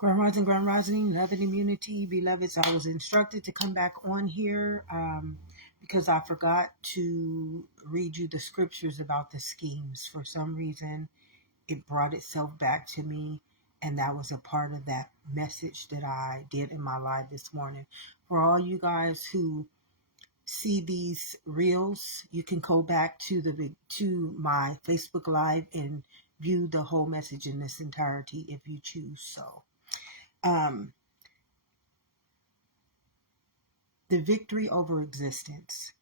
Grand Rising, Love and Immunity, beloveds. I was instructed to come back on here because I forgot to read you the scriptures about the schemes. For some reason, it brought itself back to me, and that was a part of that message that I did in my live this morning. For all you guys who see these reels, you can go back to my Facebook Live and view the whole message in its entirety if you choose so. The victory over existence.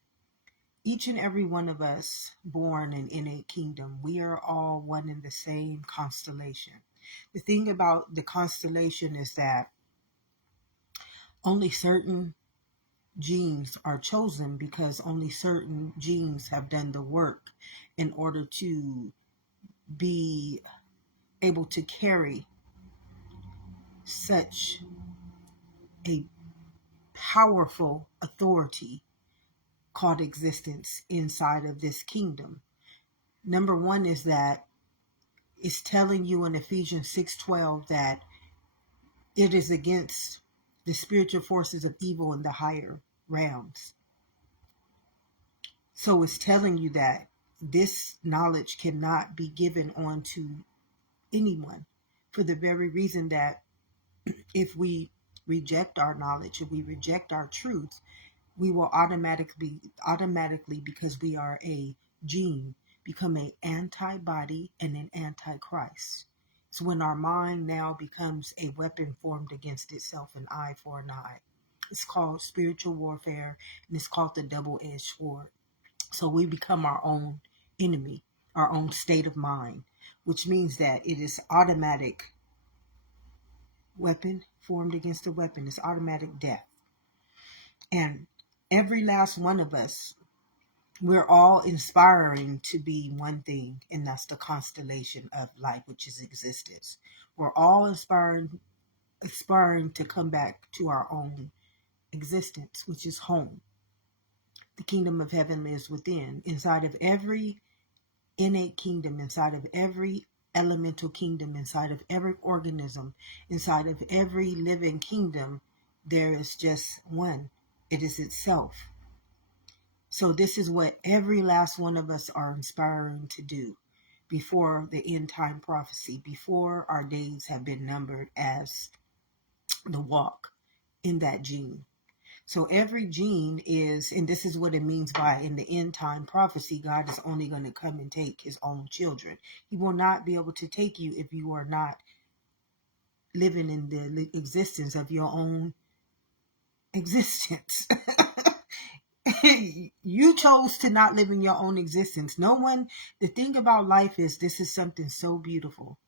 Each and every one of us born in innate kingdom, we are all one in the same constellation. The thing about the constellation is that only certain genes are chosen because only certain genes have done the work in order to be able to carry such a powerful authority called existence inside of this kingdom. Number one is that it's telling you in Ephesians 6:12 that it is against the spiritual forces of evil in the higher realms. So it's telling you that this knowledge cannot be given on to anyone for the very reason that if we reject our knowledge, if we reject our truth, we will automatically, because we are a gene, become an antibody and an antichrist. So when our mind now becomes a weapon formed against itself, an eye for an eye. It's called spiritual warfare, and it's called the double-edged sword. So we become our own enemy, our own state of mind, which means that it is automatic weapon formed against a weapon. It's automatic death. And every last one of us, we're all inspiring to be one thing, and that's the constellation of life, which is existence. We're all aspiring to come back to our own existence, which is home. The kingdom of heaven lives within. Inside of every innate kingdom, inside of every elemental kingdom, inside of every organism, inside of every living kingdom, there is just one. It is itself. So this is what every last one of us are inspiring to do before the end time prophecy, before our days have been numbered as the walk in that gene. So every gene is, and this is what it means by in the end time prophecy, God is only going to come and take his own children. He will not be able to take you if you are not living in the existence of your own existence. You chose to not live in your own existence. No one, the thing about life is this is something so beautiful.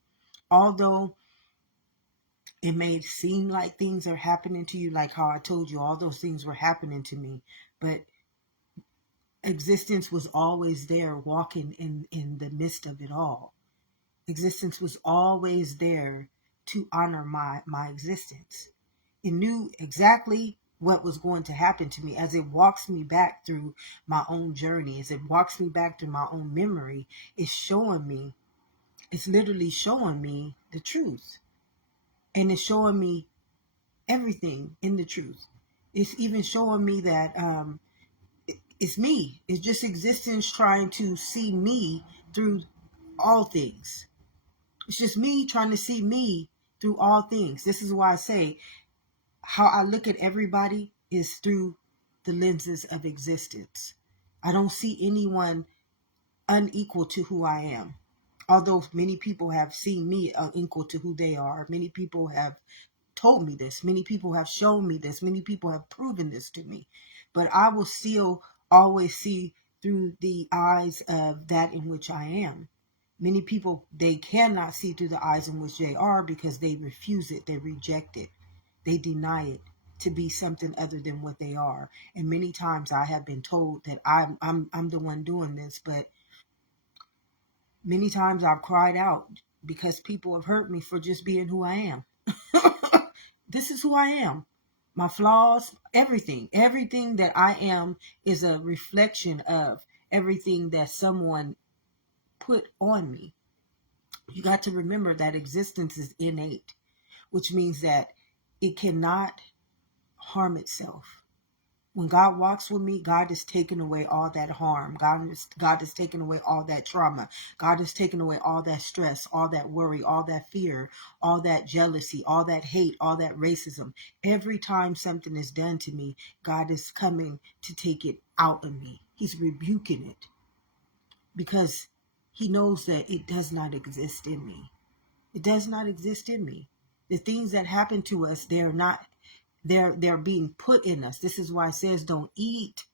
Although it may seem like things are happening to you, like how I told you, all those things were happening to me, but existence was always there walking in the midst of it all. Existence was always there to honor my existence. It knew exactly what was going to happen to me as it walks me back through my own journey, as it walks me back through my own memory. It's literally showing me the truth. And it's showing me everything in the truth. It's even showing me that it's me. It's just existence trying to see me through all things. It's just me trying to see me through all things. This is why I say how I look at everybody is through the lenses of existence. I don't see anyone unequal to who I am. Although many people have seen me unequal to who they are. Many people have told me this. Many people have shown me this. Many people have proven this to me. But I will still always see through the eyes of that in which I am. Many people, they cannot see through the eyes in which they are because they refuse it. They reject it. They deny it to be something other than what they are. And many times I have been told that I'm the one doing this, but many times I've cried out because people have hurt me for just being who I am. This is who I am. My flaws, everything that I am is a reflection of everything that someone put on me. You got to remember that existence is innate. which means that it cannot harm itself. When God walks with me, God is taking away all that harm. God is taking away all that trauma. God is taking away all that stress, all that worry, all that fear, all that jealousy, all that hate, all that racism. Every time something is done to me, God is coming to take it out of me. He's rebuking it because he knows that it does not exist in me. It does not exist in me. The things that happen to us, they're being put in us. This is why it says don't eat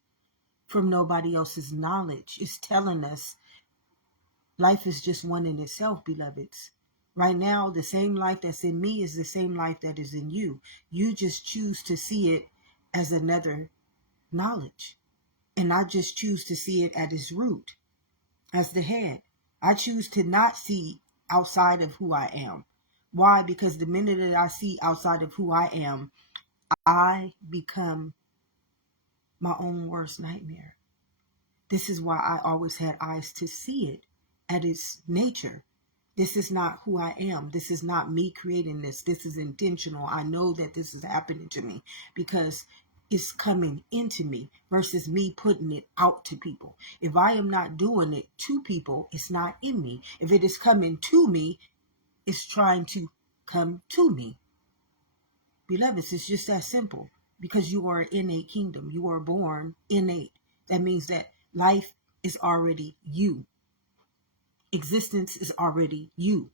from nobody else's knowledge. It's telling us life is just one in itself, beloveds. Right now, the same life that's in me is the same life that is in you. You just choose to see it as another knowledge. And I just choose to see it at its root, as the head. I choose to not see outside of who I am. Why? Because the minute that I see outside of who I am, I become my own worst nightmare. This is why I always had eyes to see it at its nature. This is not who I am. This is not me creating this. This is intentional. I know that this is happening to me because it's coming into me versus me putting it out to people. If I am not doing it to people, it's not in me. If it is coming to me, it's trying to come to me. Beloveds, it's just that simple. Because you are an innate kingdom. You are born innate. That means that life is already you. Existence is already you.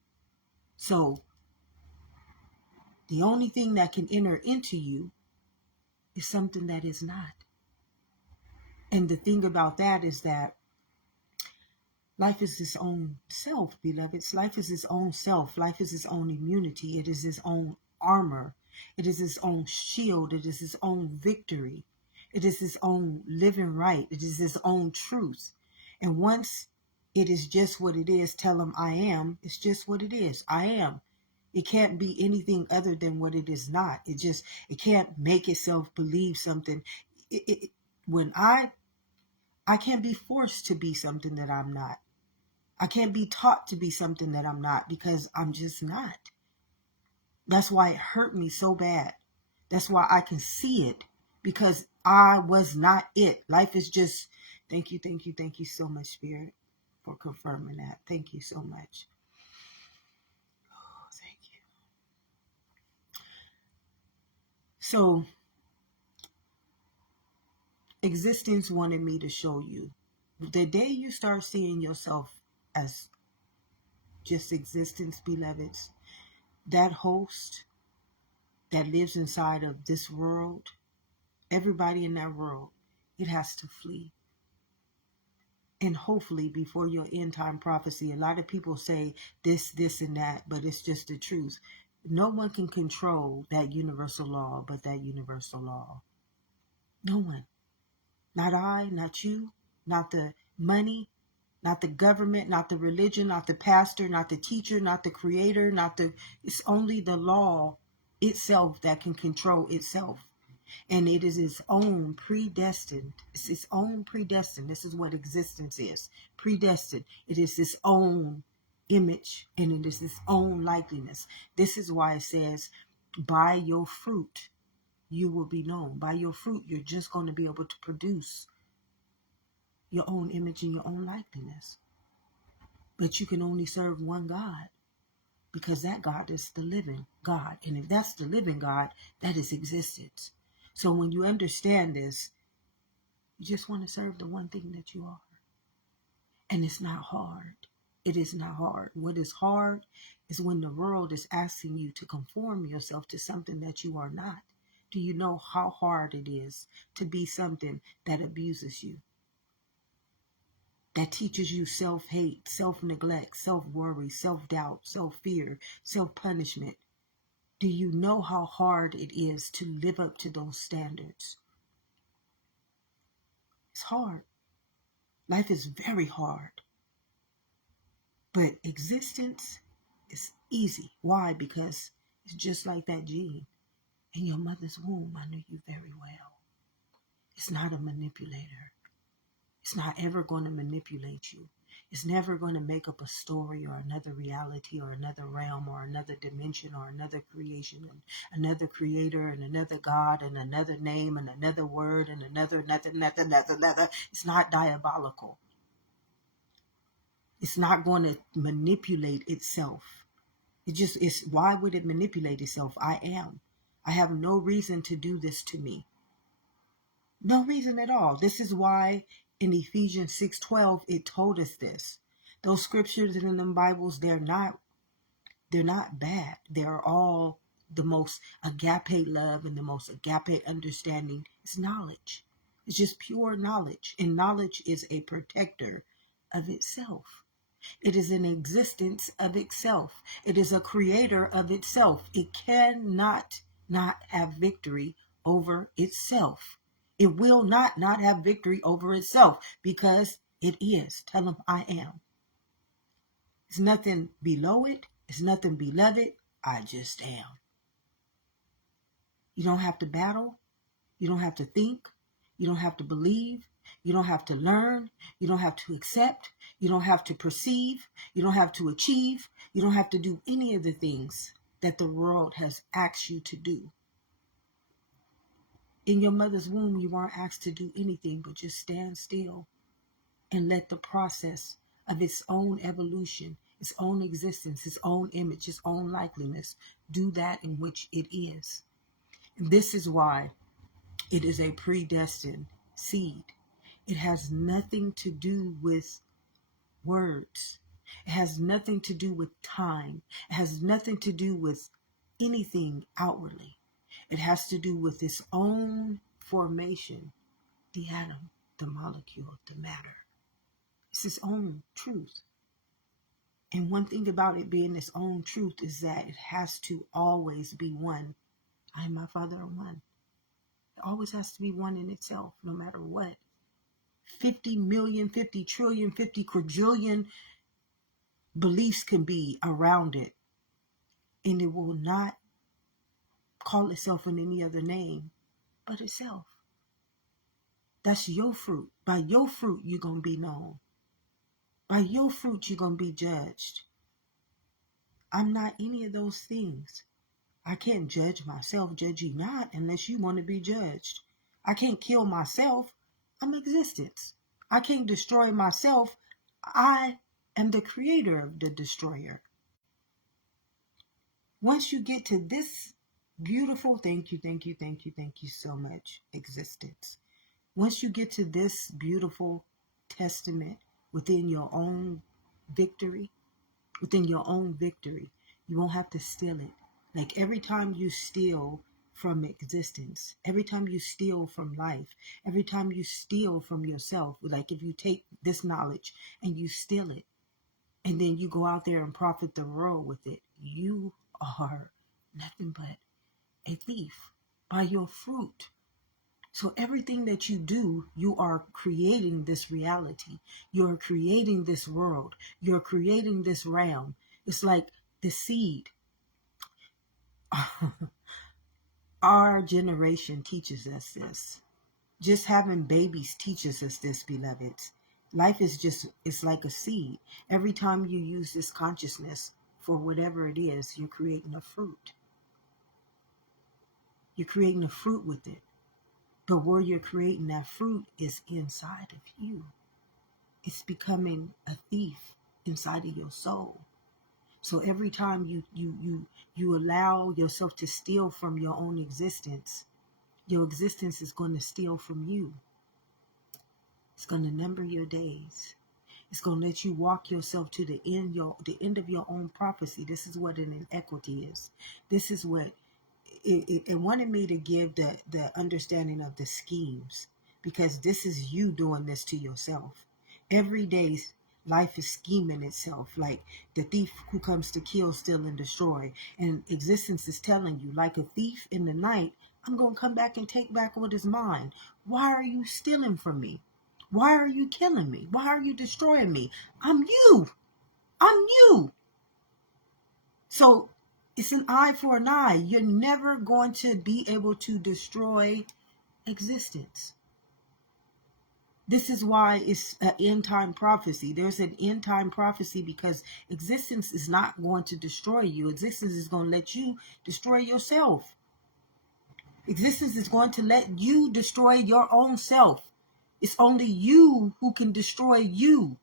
So the only thing that can enter into you is something that is not. And the thing about that is that life is its own self, beloveds. Life is its own self. Life is its own immunity. It is its own armor. It is its own shield. It is its own victory. It is its own living right. It is its own truth. And once it is just what it is, tell them I am. It's just what it is. I am. It can't be anything other than what it is not. It can't make itself believe something. When I can't be forced to be something that I'm not. I can't be taught to be something that I'm not because I'm just not. That's why it hurt me so bad. That's why I can see it because I was not it. Life is just, thank you so much, Spirit, for confirming that. Thank you so much. Oh, thank you. So, existence wanted me to show you. The day you start seeing yourself as just existence, beloveds, that host that lives inside of this world, everybody in that world, it has to flee. And hopefully before your end time prophecy, a lot of people say this, and that, but it's just the truth. No one can control that universal law but that universal law. No one. Not I, not you, not the money, not the government, not the religion, not the pastor, not the teacher, not the creator, it's only the law itself that can control itself. And it is its own predestined. It's its own predestined. This is what existence is. Predestined. It is its own image and it is its own likeness. This is why it says, by your fruit, you will be known. By your fruit, you're just going to be able to produce your own image and your own likeness. But you can only serve one God because that God is the living God. And if that's the living God, that is existence. So when you understand this, you just want to serve the one thing that you are. And it's not hard. It is not hard. What is hard is when the world is asking you to conform yourself to something that you are not. Do you know how hard it is to be something that abuses you? That teaches you self-hate, self-neglect, self-worry, self-doubt, self-fear, self-punishment. Do you know how hard it is to live up to those standards? It's hard. Life is very hard. But existence is easy. Why? Because it's just like that gene. In your mother's womb, I knew you very well. It's not a manipulator. It's not ever going to manipulate you. It's never going to make up a story or another reality or another realm or another dimension or another creation and another creator and another God and another name and another word and another. It's not diabolical. It's not going to manipulate itself. Why would it manipulate itself? I am. I have no reason to do this to me. No reason at all. This is why in Ephesians 6:12 it told us this. Those scriptures in them Bibles, they're not bad. They're all the most agape love and the most agape understanding. It's knowledge. It's just pure knowledge. And knowledge is a protector of itself. It is an existence of itself. It is a creator of itself. It cannot not have victory over itself. It will not have victory over itself because it is. Tell them I am. It's nothing below it. It's nothing below it. I just am. You don't have to battle. You don't have to think. You don't have to believe. You don't have to learn. You don't have to accept. You don't have to perceive. You don't have to achieve. You don't have to do any of the things that the world has asked you to do. In your mother's womb, you weren't asked to do anything but just stand still and let the process of its own evolution, its own existence, its own image, its own likeliness, do that in which it is. And this is why it is a predestined seed. It has nothing to do with words. It has nothing to do with time. It has nothing to do with anything outwardly. It has to do with its own formation, the atom, the molecule, the matter. It's its own truth. And one thing about it being its own truth is that it has to always be one. I and my Father are one. It always has to be one in itself, no matter what. 50 million, 50 trillion, 50 quadrillion beliefs can be around it. And it will not call itself in any other name but itself. That's your fruit. By your fruit, you're going to be known. By your fruit, you're going to be judged. I'm not any of those things. I can't judge myself. Judge ye not unless you want to be judged. I can't kill myself. I'm existence. I can't destroy myself. I am the creator of the destroyer. Once you get to this beautiful, thank you so much, existence. Once you get to this beautiful testament within your own victory, you won't have to steal it. Like every time you steal from existence, every time you steal from life, every time you steal from yourself, like if you take this knowledge and you steal it, and then you go out there and profit the world with it, you are nothing but a thief by your fruit. So everything that you do, you are creating this reality. You're creating this world. You're creating this realm. It's like the seed. Our generation teaches us this. Just having babies teaches us this, beloveds. Life is it's like a seed. Every time you use this consciousness for whatever it is, you're creating a fruit. You're creating a fruit with it. But where you're creating that fruit is inside of you. It's becoming a thief inside of your soul. So every time you allow yourself to steal from your own existence, your existence is going to steal from you. It's going to number your days. It's going to let you walk yourself to the end of your own prophecy. This is what an inequity is. This is what it wanted me to give the understanding of the schemes, because this is you doing this to yourself. Every day life is scheming itself, like the thief who comes to kill, steal, and destroy. And existence is telling you, like a thief in the night, I'm going to come back and take back what is mine. Why are you stealing from me? Why are you killing me? Why are you destroying me? I'm you. I'm you. So it's an eye for an eye. You're never going to be able to destroy existence. This is why it's an end time prophecy. There's an end time prophecy because existence is not going to destroy you. Existence is going to let you destroy yourself. Existence is going to let you destroy your own self. It's only you who can destroy you.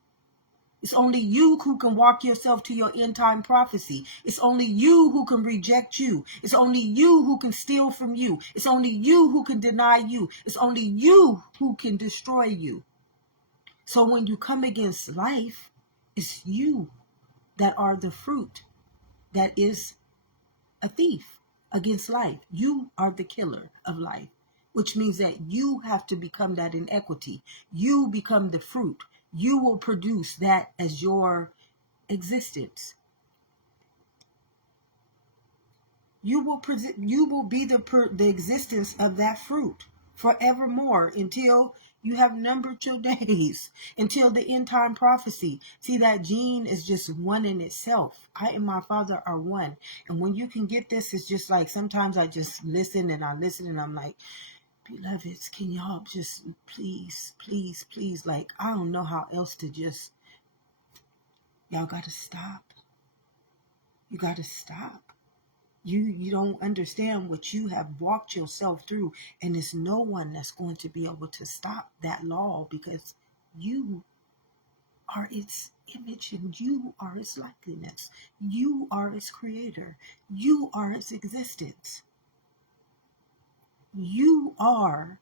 It's only you who can walk yourself to your end time prophecy. It's only you who can reject you. It's only you who can steal from you. It's only you who can deny you. It's only you who can destroy you. So when you come against life, it's you that are the fruit that is a thief against life. You are the killer of life, which means that you have to become that in equity. You become the fruit. You will produce that as your existence. You will be the existence of that fruit forevermore until you have numbered your days, until the end time prophecy. See, that gene is just one in itself. I and my Father are one. And when you can get this, it's just like sometimes I just listen and I'm like, beloveds, can y'all just please, please, please, like, I don't know how else to just, y'all gotta stop. You gotta stop. You don't understand what you have walked yourself through, and there's no one that's going to be able to stop that law because you are its image and you are its likeness. You are its creator. You are its existence. You are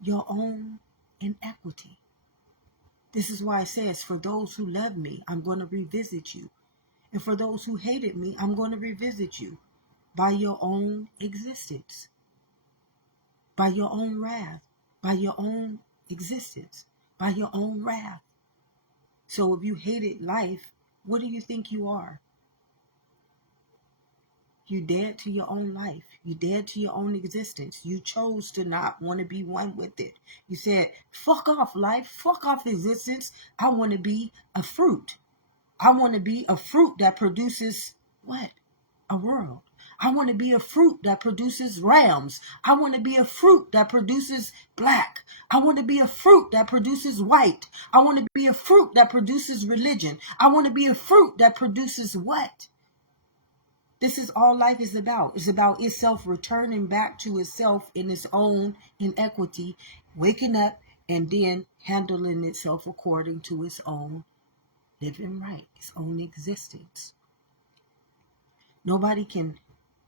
your own inequity. This is why it says, for those who love me, I'm going to revisit you. And for those who hated me, I'm going to revisit you by your own existence, by your own wrath, by your own existence, by your own wrath. So if you hated life, what do you think you are? You dead to your own life. You dead to your own existence. You chose to not want to be one with it. You said, fuck off life, fuck off existence. I want to be a fruit. I want to be a fruit that produces what? A world. I want to be a fruit that produces rams. I want to be a fruit that produces black. I want to be a fruit that produces white. I want to be a fruit that produces religion. I want to be a fruit that produces what? This is all life is about. It's about itself returning back to itself in its own inequity, waking up and then handling itself according to its own living right, its own existence. Nobody can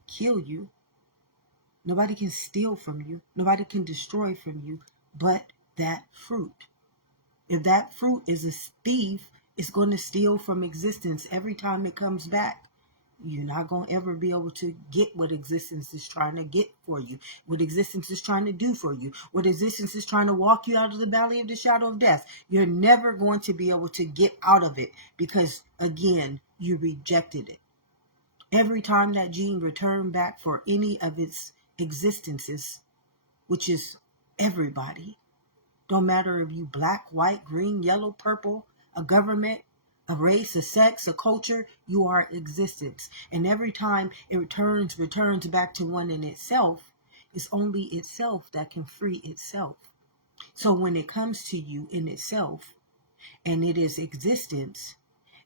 kill you. Nobody can steal from you. Nobody can destroy from you but that fruit. If that fruit is a thief, it's going to steal from existence every time it comes back. You're not going to ever be able to get what existence is trying to get for you, what existence is trying to do for you, what existence is trying to walk you out of the valley of the shadow of death. You're never going to be able to get out of it because, again, you rejected it. Every time that gene returned back for any of its existences, which is everybody, don't matter if you black, white, green, yellow, purple, a government, a race, a sex, a culture, you are existence. And every time it returns back to one in itself, it's only itself that can free itself. So when it comes to you in itself, and it is existence,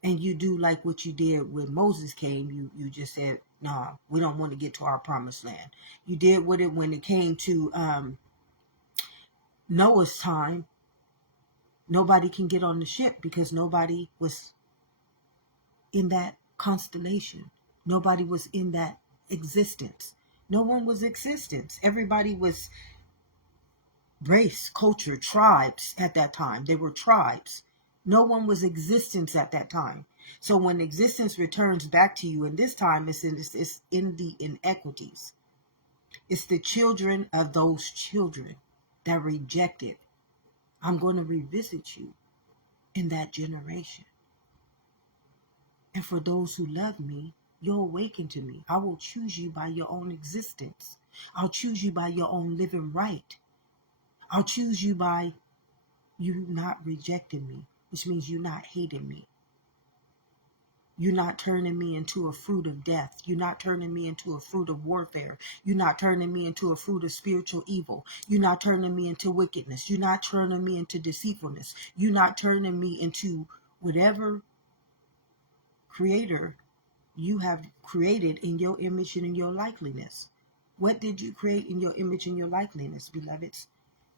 and you do like what you did when Moses came, you just said, nah, we don't want to get to our promised land. You did with it when it came to Noah's time. Nobody can get on the ship because nobody was in that constellation. Nobody was in that existence. No one was existence. Everybody was race, culture, tribes at that time. They were tribes. No one was existence at that time. So when existence returns back to you, and this time it's in the inequities. It's the children of those children that rejected. I'm going to revisit you in that generation. And for those who love me, you'll awaken to me. I will choose you by your own existence. I'll choose you by your own living right. I'll choose you by you not rejecting me, which means you not hating me. You're not turning me into a fruit of death. You're not turning me into a fruit of warfare. You're not turning me into a fruit of spiritual evil. You're not turning me into wickedness. You're not turning me into deceitfulness. You're not turning me into whatever creator you have created in your image and in your likeness. What did you create in your image and your likeness, beloveds?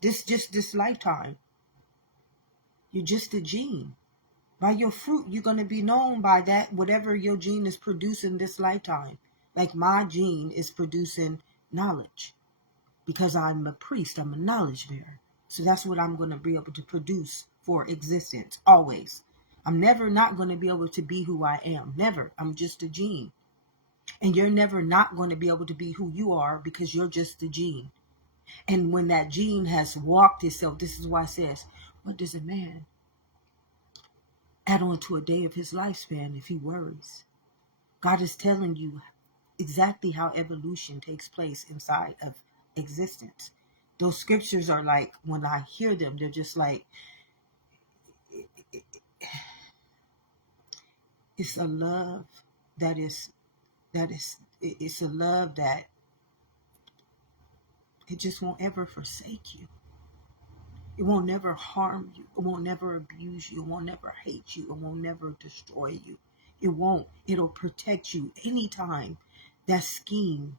This lifetime. You're just a gene. By your fruit, you're going to be known by that, whatever your gene is producing this lifetime. Like my gene is producing knowledge because I'm a priest, I'm a knowledge bearer. So that's what I'm going to be able to produce for existence, always. I'm never not going to be able to be who I am. Never. I'm just a gene. And you're never not going to be able to be who you are because you're just a gene. And when that gene has walked itself, this is why it says, what does a man add on to a day of his lifespan if he worries? God is telling you exactly how evolution takes place inside of existence. Those scriptures are like, when I hear them, they're just like, it's a love it's a love that it just won't ever forsake you. It won't never harm you. It won't never abuse you. It won't never hate you. It won't never destroy you. It won't. It'll protect you anytime that scheme,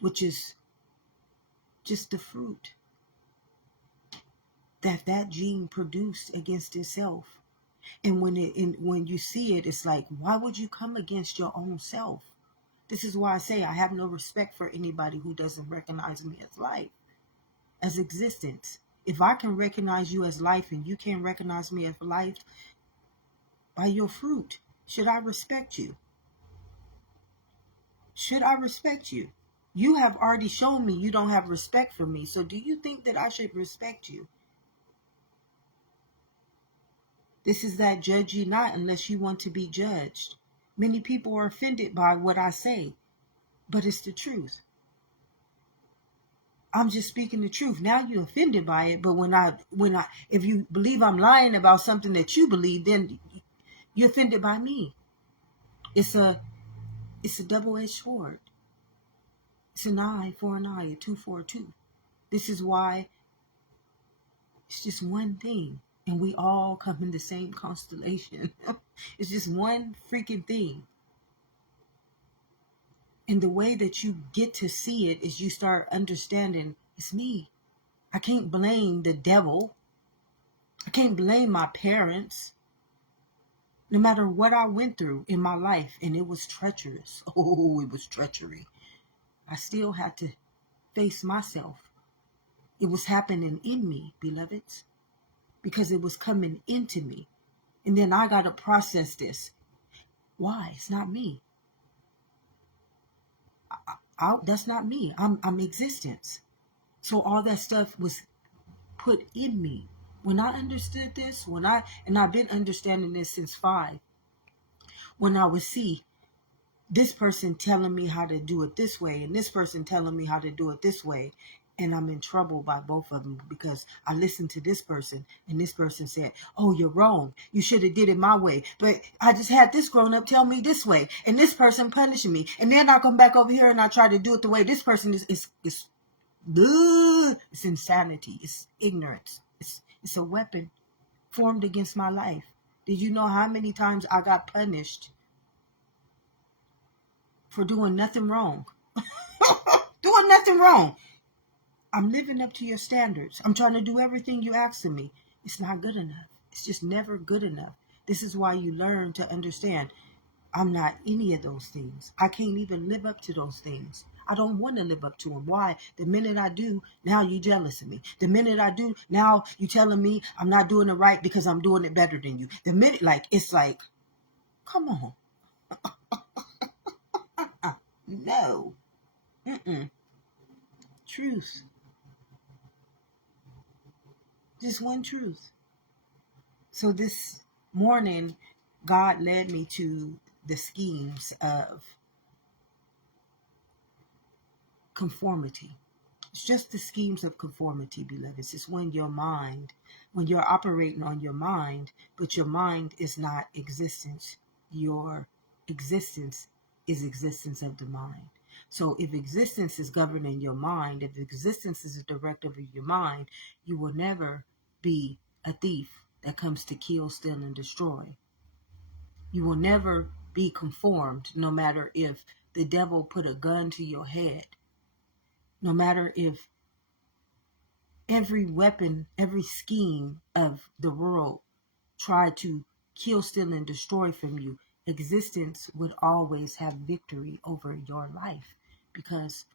which is just the fruit that gene produced against itself. And when you see it, it's like, why would you come against your own self? This is why I say I have no respect for anybody who doesn't recognize me as life, as existence. If I can recognize you as life and you can't recognize me as life, by your fruit, should I respect you? Should I respect you? You have already shown me you don't have respect for me. So do you think that I should respect you? This is that judge ye not unless you want to be judged. Many people are offended by what I say, but it's the truth. I'm just speaking the truth. Now you're offended by it, but if you believe I'm lying about something that you believe, then you're offended by me. It's a double-edged sword. It's an eye for an eye, a tooth for a tooth. This is why it's just one thing, and we all come in the same constellation. It's just one freaking thing. And the way that you get to see it is you start understanding it's me. I can't blame the devil. I can't blame my parents. No matter what I went through in my life, and it was treacherous. Oh, it was treachery. I still had to face myself. It was happening in me, beloveds, because it was coming into me. And then I got to process this. Why? It's not me. That's not me. I'm existence. So all that stuff was put in me. When I understood this, and I've been understanding this since 5, when I would see this person telling me how to do it this way, and this person telling me how to do it this way, and I'm in trouble by both of them because I listened to this person, and this person said, oh, you're wrong. You should have did it my way. But I just had this grown up tell me this way, and this person punishing me. And then I come back over here and I try to do it the way this person is. It's insanity. It's ignorance. It's a weapon formed against my life. Did you know how many times I got punished for doing nothing wrong? Doing nothing wrong. I'm living up to your standards. I'm trying to do everything you ask of me. It's not good enough. It's just never good enough. This is why you learn to understand I'm not any of those things. I can't even live up to those things. I don't want to live up to them. Why? The minute I do, now you're jealous of me. The minute I do, now you're telling me I'm not doing it right because I'm doing it better than you. The minute, it's like, come on. No. Truth. Just one truth. So this morning, God led me to the schemes of conformity. It's just the schemes of conformity, beloveds. It's when you're operating on your mind, but your mind is not existence. your existence is existence of the mind. So if existence is governing your mind, if existence is a directive of your mind, you will never be a thief that comes to kill, steal, and destroy. You will never be conformed, no matter if the devil put a gun to your head, no matter if every weapon, every scheme of the world tried to kill, steal, and destroy from you. Existence would always have victory over your life, because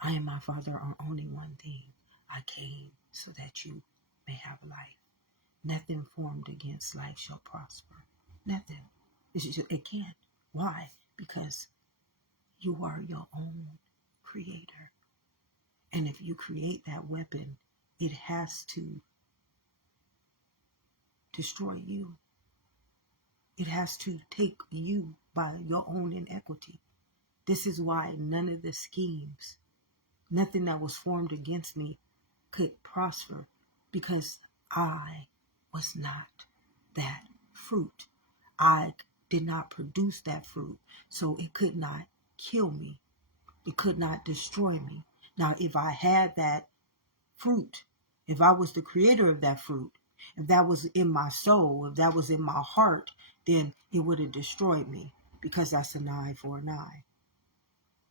I and my Father are only one thing. I came so that you may have life. Nothing formed against life shall prosper. Nothing. It can't. Why? Because you are your own creator. And if you create that weapon, it has to destroy you. It has to take you by your own inequity. This is why none of the schemes, nothing that was formed against me could prosper, because I was not that fruit. I did not produce that fruit, so it could not kill me. It could not destroy me. Now, if I had that fruit, if I was the creator of that fruit, if that was in my soul, if that was in my heart, then it would have destroyed me, because that's an eye for an eye.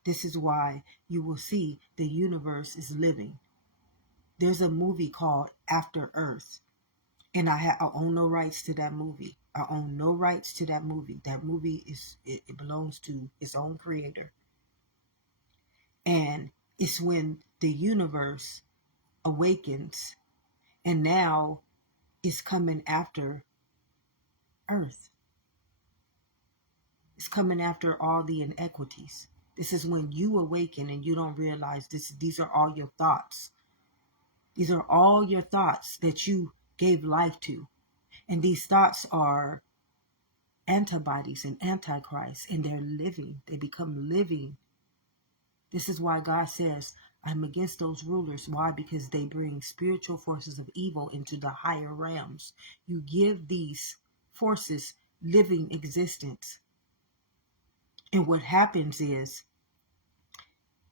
This is why you will see the universe is living. There's a movie called After Earth, and I own no rights to that movie. I own no rights to that movie. That movie it belongs to its own creator. And it's when the universe awakens, and now it's coming after Earth. It's coming after all the inequities. This is when you awaken and you don't realize these are all your thoughts. These are all your thoughts that you gave life to. And these thoughts are antibodies and antichrists, and they're living. They become living. This is why God says, I'm against those rulers. Why? Because they bring spiritual forces of evil into the higher realms. You give these forces living existence. And what happens is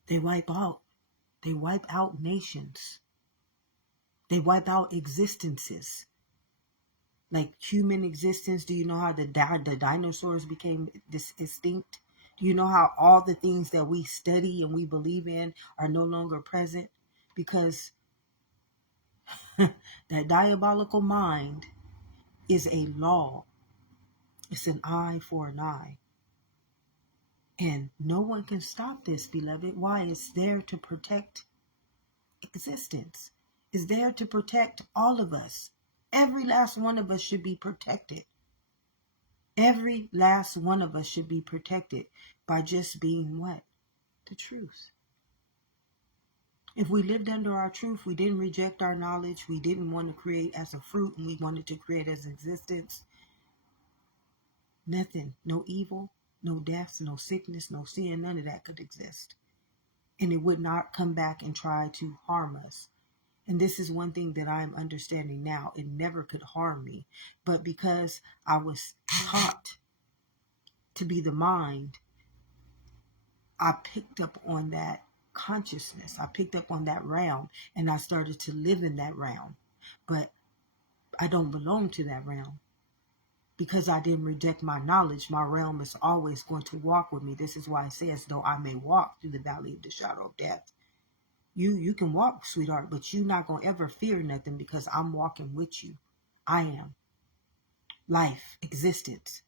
they wipe out nations. They wipe out existences. Like human existence. Do you know how the dinosaurs became this extinct? Do you know how all the things that we study and we believe in are no longer present? Because that diabolical mind is a law. It's an eye for an eye. And no one can stop this, beloved. Why? It's there to protect existence. It's there to protect all of us. Every last one of us should be protected. Every last one of us should be protected by just being what? The truth. If we lived under our truth, we didn't reject our knowledge, we didn't want to create as a fruit, and we wanted to create as existence, nothing, no evil, no death, no sickness, no sin, none of that could exist. And it would not come back and try to harm us. And this is one thing that I'm understanding now. It never could harm me. But because I was taught to be the mind, I picked up on that consciousness. I picked up on that realm, and I started to live in that realm. But I don't belong to that realm. Because I didn't reject my knowledge, my realm is always going to walk with me. This is why it says, though I may walk through the valley of the shadow of death. You can walk, sweetheart, but you're not going to ever fear nothing, because I'm walking with you. I am. Life, existence.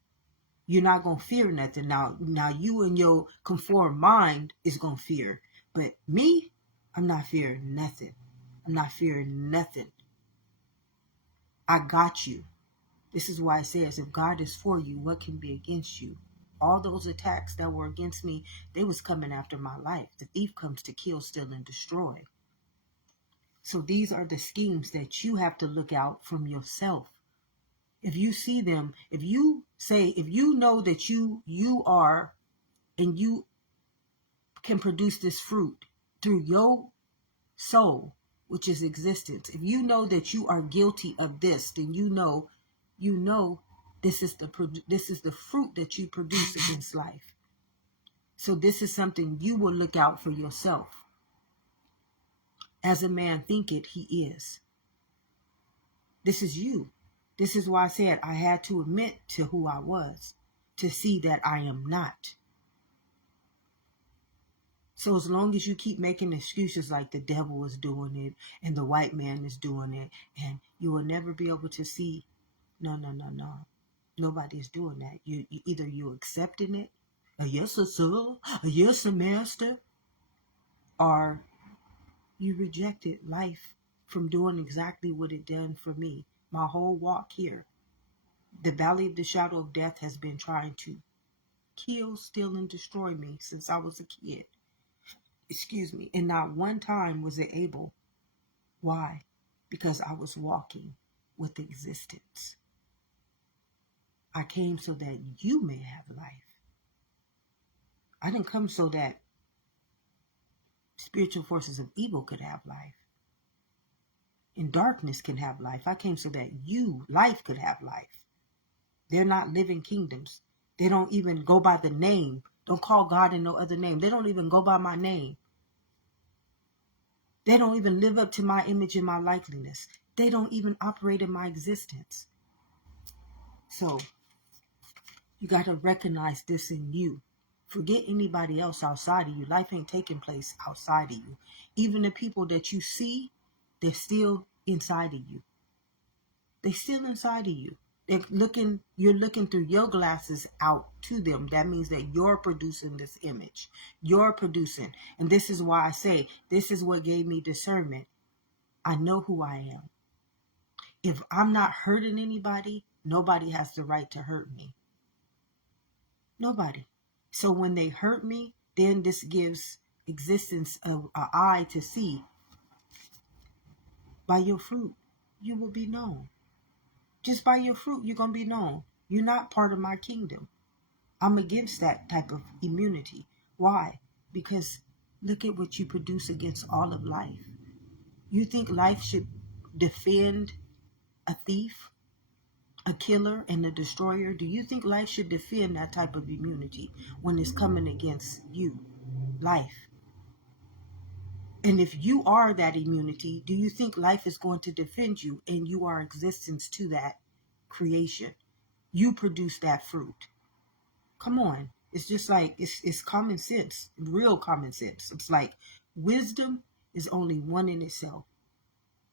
You're not going to fear nothing. Now you and your conformed mind is going to fear. But me, I'm not fearing nothing. I'm not fearing nothing. I got you. This is why it says, if God is for you, what can be against you? All those attacks that were against me, they was coming after my life. The thief comes to kill, steal, and destroy. So these are the schemes that you have to look out from yourself. If you see them, if you know that you are, and you can produce this fruit through your soul, which is existence. If you know that you are guilty of this, then you know This is the fruit that you produce against life. So this is something you will look out for yourself. As a man thinketh, he is. This is you. This is why I said I had to admit to who I was, to see that I am not. So as long as you keep making excuses like the devil is doing it and the white man is doing it, and you will never be able to see, no. Nobody's doing that. Either you accepting it, a yes, sir, a yes, master, or you rejected life from doing exactly what it done for me. My whole walk here, the valley of the shadow of death has been trying to kill, steal, and destroy me since I was a kid. Excuse me. And not one time was it able. Why? Because I was walking with existence. I came so that you may have life. I didn't come so that spiritual forces of evil could have life. And darkness can have life. I came so that life could have life. They're not living kingdoms. They don't even go by the name. Don't call God in no other name. They don't even go by my name. They don't even live up to my image and my likeness. They don't even operate in my existence. So you got to recognize this in you. Forget anybody else outside of you. Life ain't taking place outside of you. Even the people that you see, they're still inside of you. They're still inside of you. You're looking through your glasses out to them. That means that you're producing this image. You're producing. And this is why I say, this is what gave me discernment. I know who I am. If I'm not hurting anybody, nobody has the right to hurt me. Nobody. So when they hurt me, then this gives existence of an eye to see. By your fruit, you will be known. Just by your fruit, you're going to be known. You're not part of my kingdom. I'm against that type of immunity. Why? Because look at what you produce against all of life. You think life should defend a thief, a killer, and a destroyer? Do you think life should defend that type of immunity when it's coming against you, life? And if you are that immunity, do you think life is going to defend you and you are existence to that creation? You produce that fruit. Come on. It's just like, it's common sense, real common sense. It's like wisdom is only one in itself.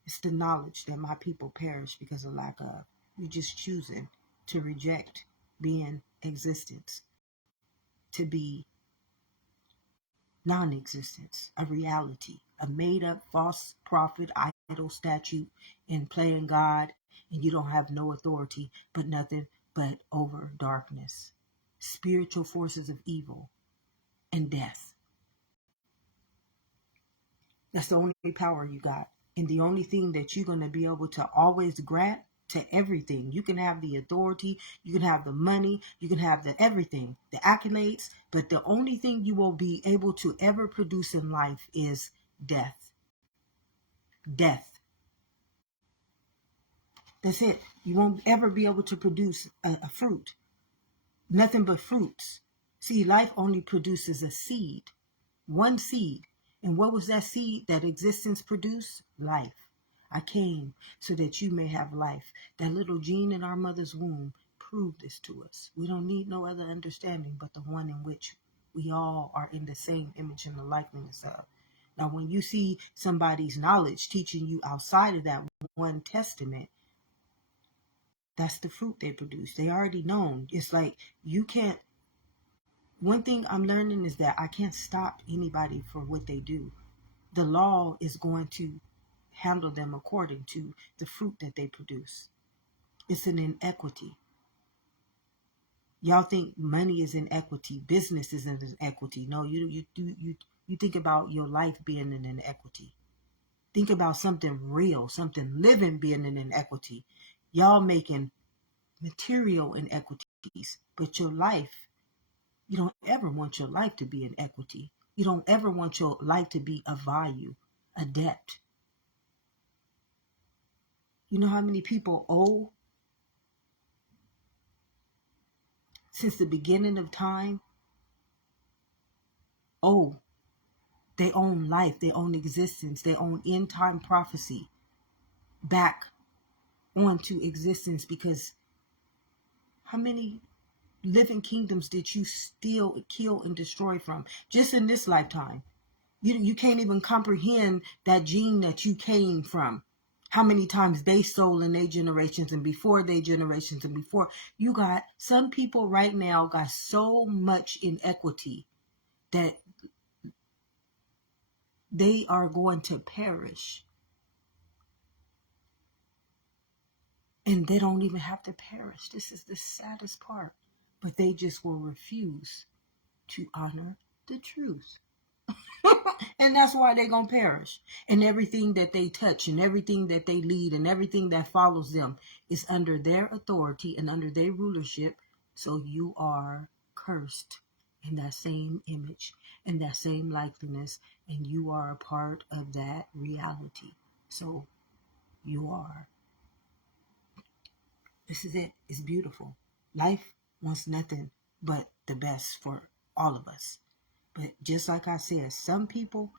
It's the knowledge that my people perish because of lack of. You're just choosing to reject being existence, to be non-existence, a reality, a made-up false prophet, idol statue, and playing God, and you don't have no authority, but nothing but over darkness, spiritual forces of evil, and death. That's the only power you got. And the only thing that you're going to be able to always grant to everything. You can have the authority, you can have the money, you can have the everything, the accolades, but the only thing you will be able to ever produce in life is death. Death. That's it. You won't ever be able to produce a fruit. Nothing but fruits. See, life only produces a seed. One seed. And what was that seed that existence produced? Life. I came so that you may have life. That little gene in our mother's womb proved this to us. We don't need no other understanding but the one in which we all are in the same image and the likeness of. Now, when you see somebody's knowledge teaching you outside of that one testament, that's the fruit they produce. They already known. It's like you can't. One thing I'm learning is that I can't stop anybody for what they do. The law is going to handle them according to the fruit that they produce. It's an inequity. Y'all think money is inequity, business is an inequity. No, you think about your life being an inequity. Think about something real, something living being an inequity. Y'all making material inequities, but your life, you don't ever want your life to be an equity. You don't ever want your life to be a value, a debt. You know how many people owe since the beginning of time. Oh, they own life, they own existence, they own end time prophecy back onto existence, because how many living kingdoms did you steal, kill, and destroy from just in this lifetime? You can't even comprehend that gene that you came from. How many times they stole in their generations and before their generations and before. You got some people right now got so much inequity that they are going to perish. And they don't even have to perish. This is the saddest part. But they just will refuse to honor the truth. And that's why they're going to perish. And everything that they touch and everything that they lead and everything that follows them is under their authority and under their rulership. So you are cursed in that same image, in that same likeness, and you are a part of that reality. So you are. This is it. It's beautiful. Life wants nothing but the best for all of us. But just like I said, some people,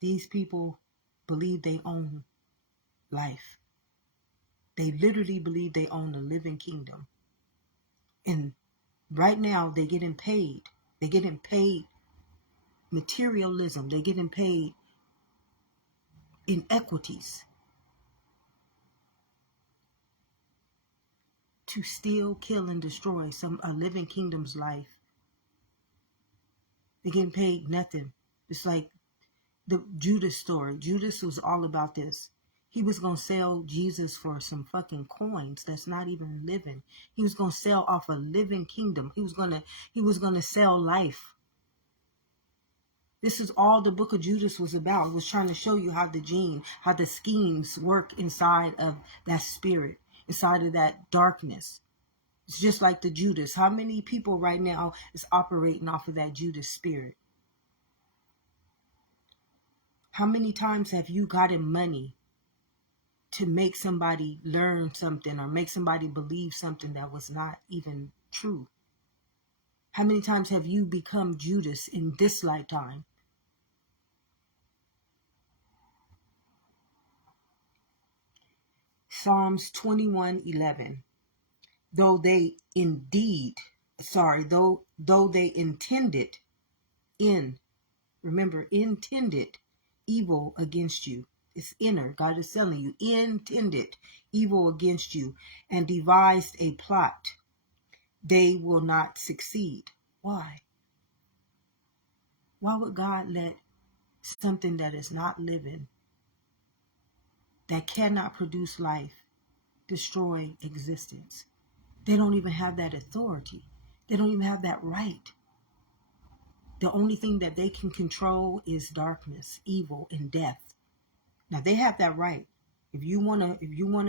these people believe they own life. They literally believe they own the living kingdom. And right now they're getting paid. They're getting paid materialism. They're getting paid inequities to steal, kill, and destroy a living kingdom's life. They're getting paid nothing. It's like the Judas story. Judas was all about this. He was going to sell Jesus for some fucking coins that's not even living. He was going to sell off a living kingdom. He was going to sell life. This is all the book of Judas was about. It was trying to show you how the schemes work inside of that spirit, inside of that darkness. It's just like the Judas. How many people right now is operating off of that Judas spirit? How many times have you gotten money to make somebody learn something or make somebody believe something that was not even true? How many times have you become Judas in this lifetime? Psalms 21:11. Though they intended intended evil against you. It's inner. God is telling you, intended evil against you and devised a plot, they will not succeed. Why? Why would God let something that is not living, that cannot produce life, destroy existence? They don't even have that authority. They don't even have that right. The only thing that they can control is darkness, evil, and death. Now they have that right. If you wanna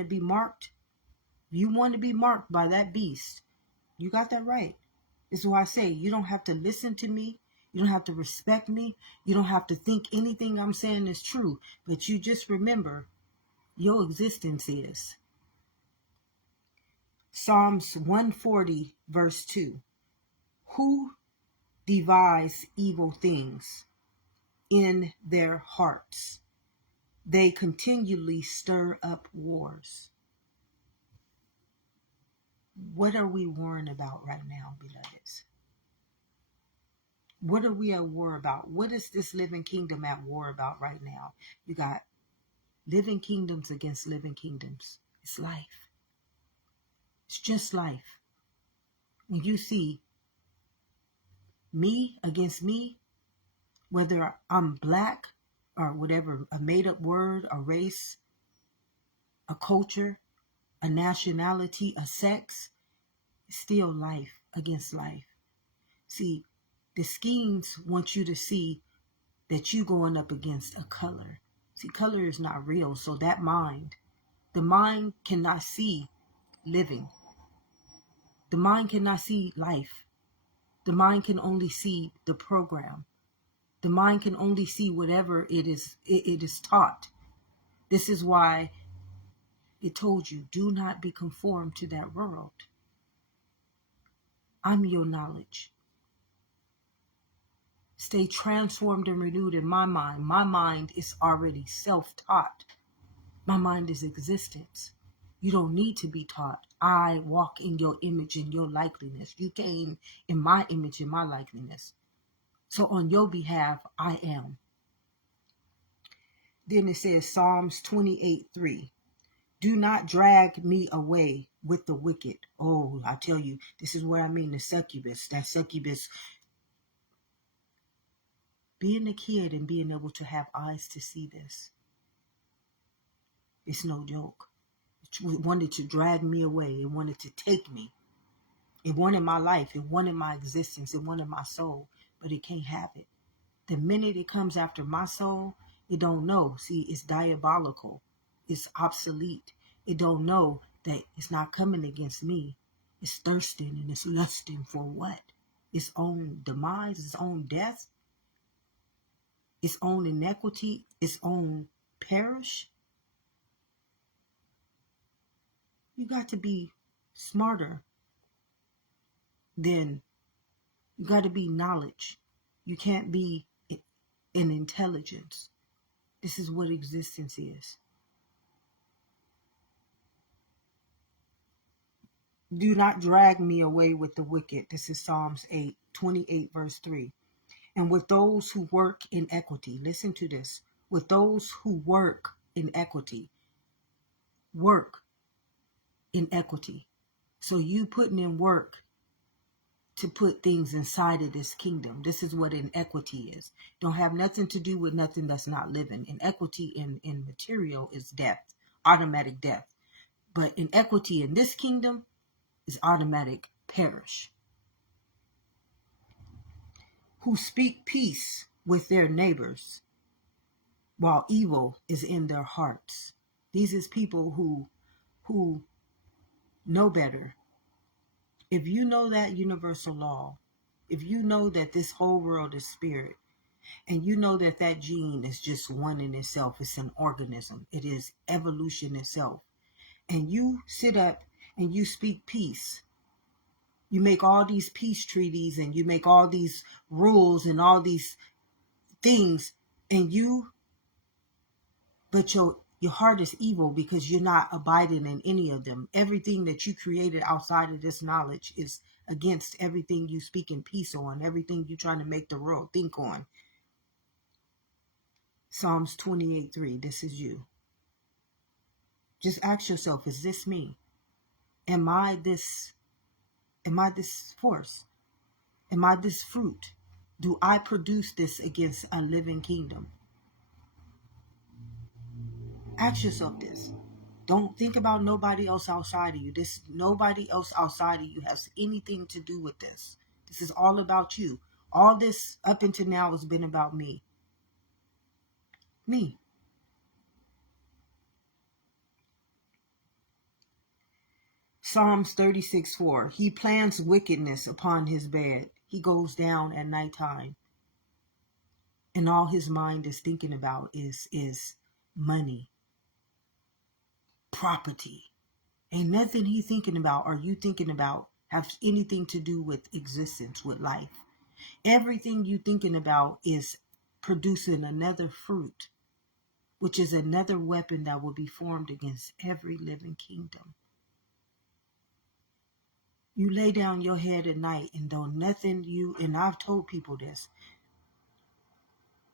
be marked, if you want to be marked by that beast, you got that right. This is why I say you don't have to listen to me. You don't have to respect me. You don't have to think anything I'm saying is true. But you just remember your existence is. Psalms 140 verse 2. Who devise evil things in their hearts? They continually stir up wars. What are we worrying about right now, beloveds? What are we at war about? What is this living kingdom at war about right now? You got living kingdoms against living kingdoms. It's life. It's just life. When you see me against me, whether I'm black or whatever, a made-up word, a race, a culture, a nationality, a sex, it's still life against life. See, the schemes want you to see that you going up against a color. See, color is not real, so the mind cannot see living. The mind cannot see life. The mind can only see the program. The mind can only see whatever it is taught. This is why it told you, do not be conformed to that world. I'm your knowledge. Stay transformed and renewed in my mind. My mind is already self-taught. My mind is existence. You don't need to be taught. I walk in your image and your likeness. You came in my image and my likeness. So on your behalf, I am. Then it says Psalms 28:3. Do not drag me away with the wicked. Oh, I tell you, this is what I mean, the succubus. That succubus, being a kid and being able to have eyes to see this. It's no joke. It wanted to drag me away. It wanted to take me. It wanted my life. It wanted my existence. It wanted my soul. But it can't have it. The minute it comes after my soul, it don't know. See, it's diabolical. It's obsolete. It don't know that it's not coming against me. It's thirsting and it's lusting for what? Its own demise, its own death, its own inequity, its own perish. You got to be smarter than, you got to be knowledge. You can't be in intelligence. This is what existence is. Do not drag me away with the wicked. This is Psalms 28 verse 3. And with those who work in equity. Listen to this. With those who work in equity. Work in equity. So you putting in work to put things inside of this kingdom. This is what inequity is. Don't have nothing to do with nothing that's not living. Inequity in material is death, automatic death. But inequity in this kingdom is automatic perish. Who speak peace with their neighbors while evil is in their hearts. These is people who know better. If you know that universal law, if you know that this whole world is spirit, and you know that that gene is just one in itself, it's an organism, it is evolution itself, and you sit up and you speak peace, you make all these peace treaties and you make all these rules and all these things, and but your heart is evil because you're not abiding in any of them. Everything that you created outside of this knowledge is against everything you speak in peace on, everything you're trying to make the world think on. Psalms 28:3. This is you. Just ask yourself, is this me? Am I this force? Am I this fruit? Do I produce this against a living kingdom? Ask yourself this. Don't think about nobody else outside of you. Nobody else outside of you has anything to do with this. This is all about you. All this up until now has been about me. Me. Psalms 36:4. He plans wickedness upon his bed. He goes down at nighttime. And all his mind is thinking about is money, property. Ain't nothing he thinking about or you thinking about have anything to do with existence, with life. Everything you thinking about is producing another fruit, which is another weapon that will be formed against every living kingdom. You lay down your head at night and don't nothing and I've told people this,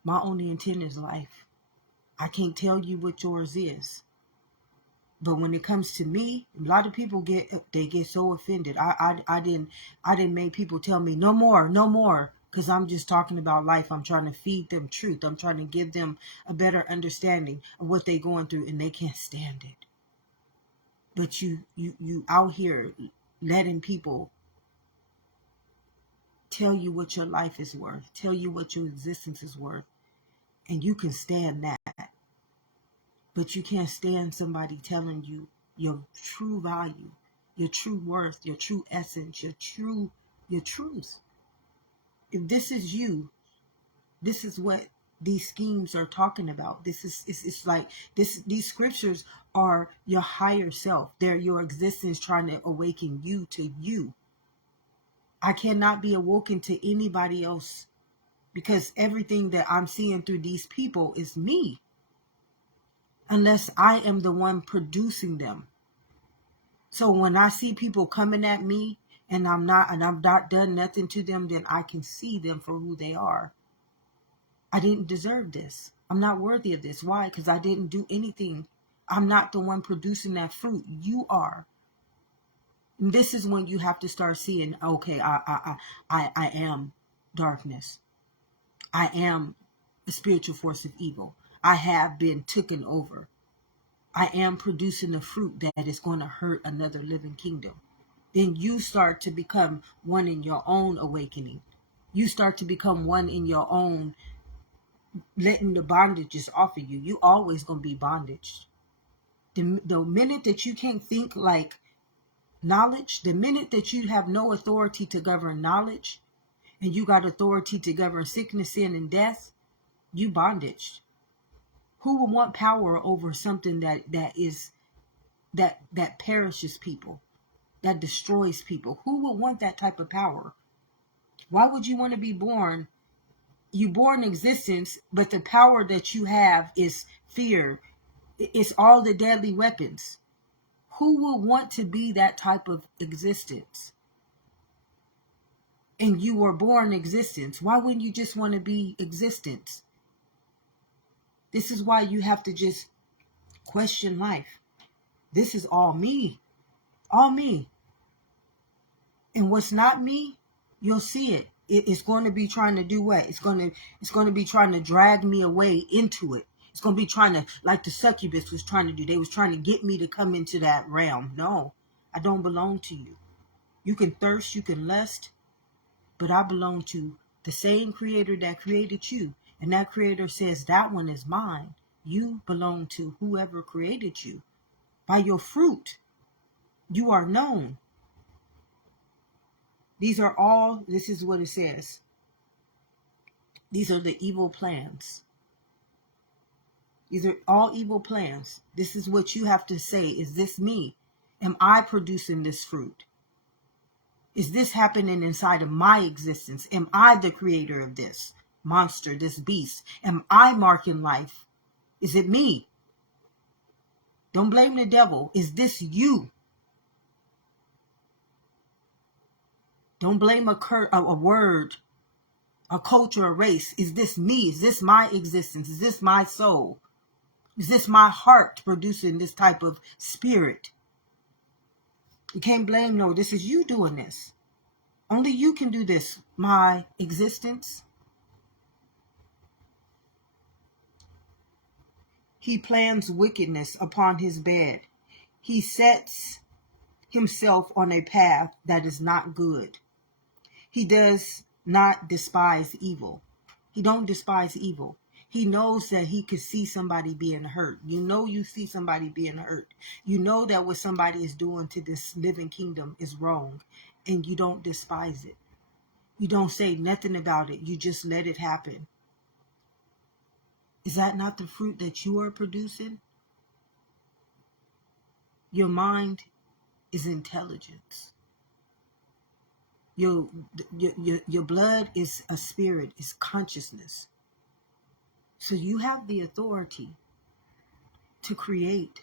my only intent is life. I can't tell you what yours is. But when it comes to me, a lot of people get so offended. I didn't make people tell me no more, because I'm just talking about life. I'm trying to feed them truth. I'm trying to give them a better understanding of what they're going through, and they can't stand it. But you out here letting people tell you what your life is worth, tell you what your existence is worth, and you can stand that. But you can't stand somebody telling you your true value, your true worth, your true essence, your truth. If this is you, this is what these schemes are talking about. It's like this. These scriptures are your higher self. They're your existence trying to awaken you to you. I cannot be awoken to anybody else, because everything that I'm seeing through these people is me, unless I am the one producing them. So when I see people coming at me and I'm not done nothing to them, then I can see them for who they are. I didn't deserve this. I'm not worthy of this. Why? Because I didn't do anything. I'm not the one producing that fruit. You are. And this is when you have to start seeing, okay, I am darkness. I am a spiritual force of evil. I have been taken over. I am producing a fruit that is going to hurt another living kingdom. Then you start to become one in your own awakening. You start to become one in your own letting the bondages off of you. You always going to be bondage. The minute that you can't think like knowledge, the minute that you have no authority to govern knowledge, and you got authority to govern sickness, sin, and death, you bondage. Who would want power over something that perishes people, that destroys people? Who would want that type of power? Why would you want to be born? You born in existence, but the power that you have is fear. It's all the deadly weapons. Who would want to be that type of existence? And you were born existence. Why wouldn't you just want to be existence? This is why you have to just question life. This is all me. All me. And what's not me, you'll see it. It's going to be trying to do what? It's going to be trying to drag me away into it. It's going to be trying to, like the succubus was trying to do. They was trying to get me to come into that realm. No, I don't belong to you. You can thirst, you can lust, but I belong to the same creator that created you. And that creator says, that one is mine. You belong to whoever created you. By your fruit, you are known. This is what it says. These are the evil plans. These are all evil plans. This is what you have to say. Is this me? Am I producing this fruit? Is this happening inside of my existence? Am I the creator of this monster, this beast? Am I marking life? Is it me? Don't blame the devil. Is this you? Don't blame a word, a culture, a race. Is this me? Is this my existence? Is this my soul? Is this my heart producing this type of spirit? You can't blame, no, this is you doing this. Only you can do this, my existence. He plans wickedness upon his bed. He sets himself on a path that is not good. He does not despise evil. He don't despise evil. He knows that he could see somebody being hurt. You see somebody being hurt. You know that what somebody is doing to this living kingdom is wrong, and you don't despise it. You don't say nothing about it. You just let it happen. Is that not the fruit that you are producing? Your mind is intelligence. Your blood is a spirit, is consciousness. So you have the authority to create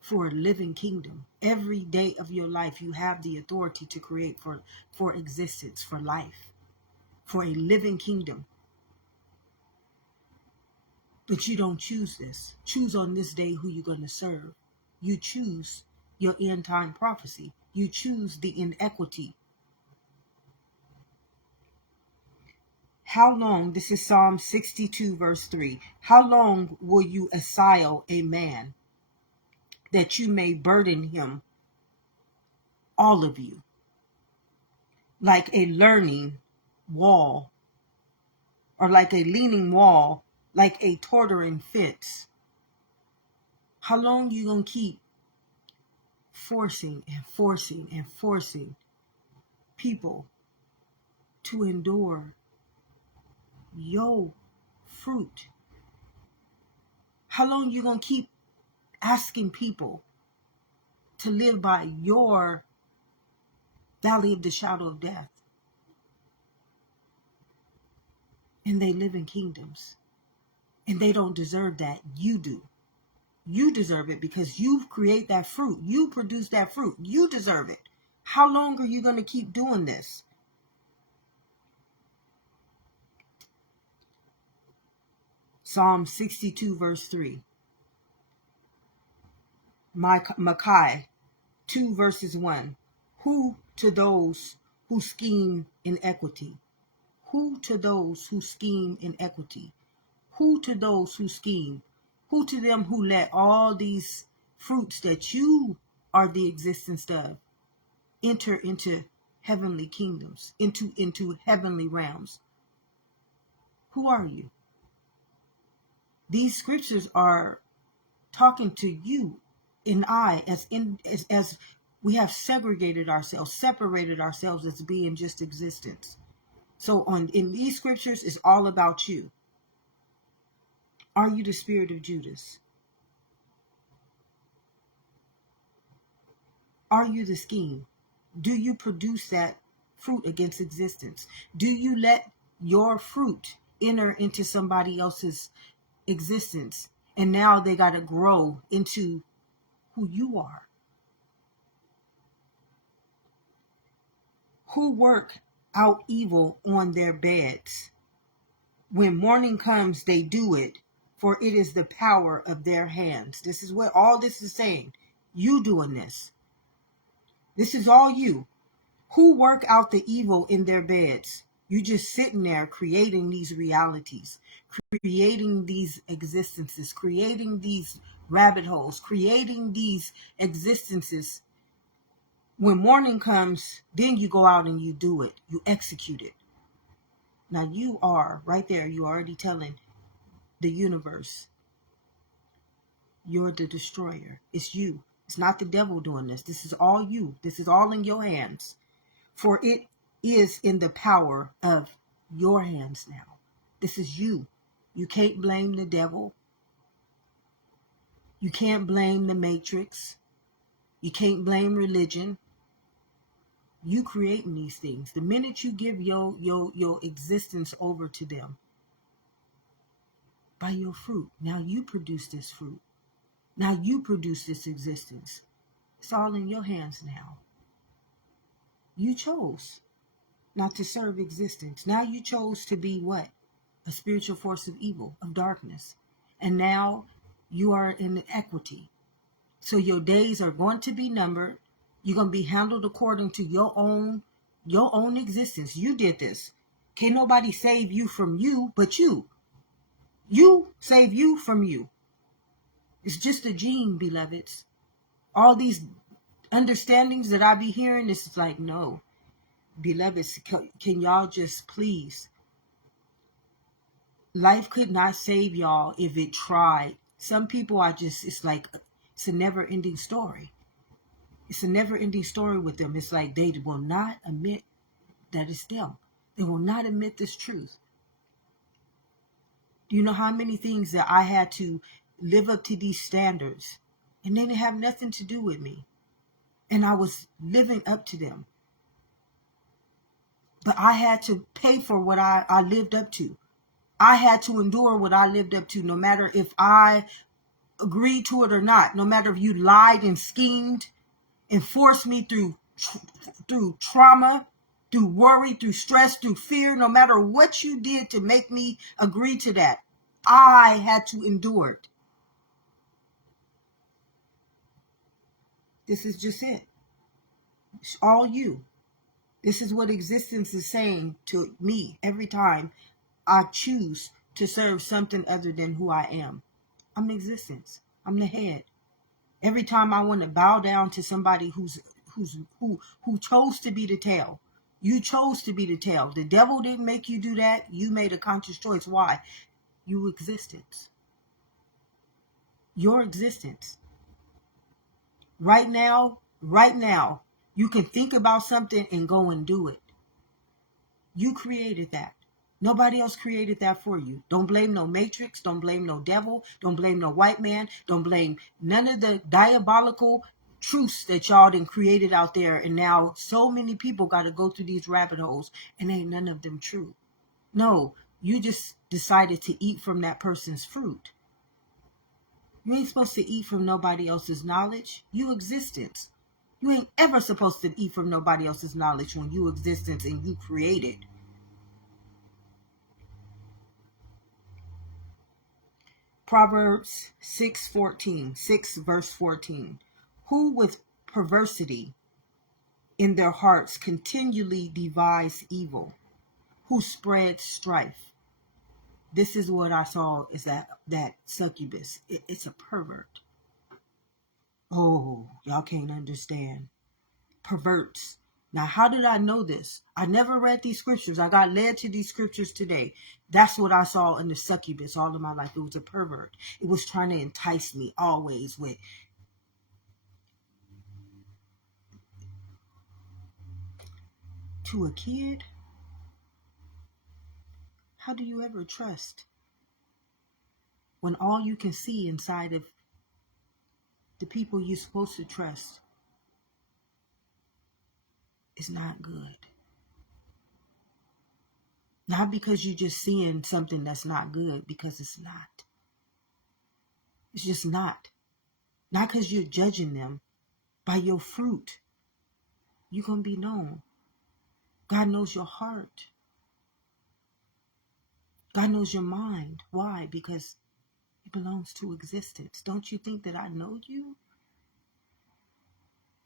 for a living kingdom. Every day of your life, you have the authority to create for existence, for life, for a living kingdom. But you don't choose this. Choose on this day who you're going to serve. You choose your end time prophecy. You choose the inequity. How long, this is Psalm 62 verse 3, how long will you assail a man that you may burden him, all of you, like a leaning wall, or like a leaning wall, like a tottering fence? How long you gonna keep forcing and forcing and forcing people to endure your fruit? How long you gonna keep asking people to live by your valley of the shadow of death. And they live in kingdoms. And they don't deserve that. You do. You deserve it because you create that fruit. You produce that fruit. You deserve it. How long are you going to keep doing this? Psalm 62 verse 3. Micah 2 verses 1. Who to those who scheme in equity? Who to those who scheme in equity? Who to those who scheme? Who to them who let all these fruits that you are the existence of enter into heavenly kingdoms, into heavenly realms? Who are you? These scriptures are talking to you and I as we have segregated ourselves, separated ourselves as being just existence. So in these scriptures, it's all about you. Are you the spirit of Judas? Are you the scheme? Do you produce that fruit against existence? Do you let your fruit enter into somebody else's existence and now they got to grow into who you are? Who work out evil on their beds? When morning comes, they do it, for it is the power of their hands. This is what all this is saying. You doing this. This is all you. Who work out the evil in their beds? You just sitting there creating these realities, creating these existences, creating these rabbit holes, creating these existences. When morning comes, then you go out and you do it. You execute it. Now you are right there. You're already telling the universe, you're the destroyer. It's you. It's not the devil doing this. This is all you. This is all in your hands. For it is in the power of your hands now. This is you. You can't blame the devil. You can't blame the matrix. You can't blame religion. You creating these things. The minute you give your existence over to them by your fruit, now you produce this fruit. Now you produce this existence. It's all in your hands now. You chose not to serve existence. Now you chose to be what? A spiritual force of evil, of darkness. And now you are in equity. So your days are going to be numbered. You're going to be handled according to your own existence. You did this. Can't nobody save you from you but you. You save you from you. It's just a gene, beloveds. All these understandings that I be hearing, it's like, no. Beloveds, can y'all just please? Life could not save y'all if it tried. Some people are just, it's like, it's a never-ending story. It's a never-ending story with them. It's like they will not admit that it's them. They will not admit this truth. Do you know how many things that I had to live up to these standards? And they didn't have nothing to do with me. And I was living up to them. But I had to pay for what I lived up to. I had to endure what I lived up to, no matter if I agreed to it or not. No matter if you lied and schemed and forced me through trauma, through worry, through stress, through fear, no matter what you did to make me agree to that, I had to endure it. This is just it. It's all you. This is what existence is saying to me every time I choose to serve something other than who I am. I'm existence. I'm the head. Every time I want to bow down to somebody who chose to be the tail. You chose to be the tail. The devil didn't make you do that. You made a conscious choice. Why? You existence. Your existence. Right now, you can think about something and go and do it. You created that. Nobody else created that for you. Don't blame no matrix. Don't blame no devil. Don't blame no white man. Don't blame none of the diabolical truths that y'all done created out there, and now so many people got to go through these rabbit holes, and ain't none of them true. No, you just decided to eat from that person's fruit. You ain't supposed to eat from nobody else's knowledge. You existence. You ain't ever supposed to eat from nobody else's knowledge when you existence and you created. Proverbs 6:14, 6 verse 14. Who with perversity in their hearts continually devise evil, who spread strife. This is what I saw, is that succubus. It's a pervert. Oh, y'all can't understand. Perverts. Now, how did I know this? I never read these scriptures. I got led to these scriptures today. That's what I saw in the succubus all of my life. It was a pervert. It was trying to entice me always with, to a kid, how do you ever trust when all you can see inside of the people you're supposed to trust is not good? Not because you're just seeing something that's not good, because it's not. It's just not. Not because you're judging them. By your fruit, you're going to be known. God knows your heart. God knows your mind. Why? Because it belongs to existence. Don't you think that I know you?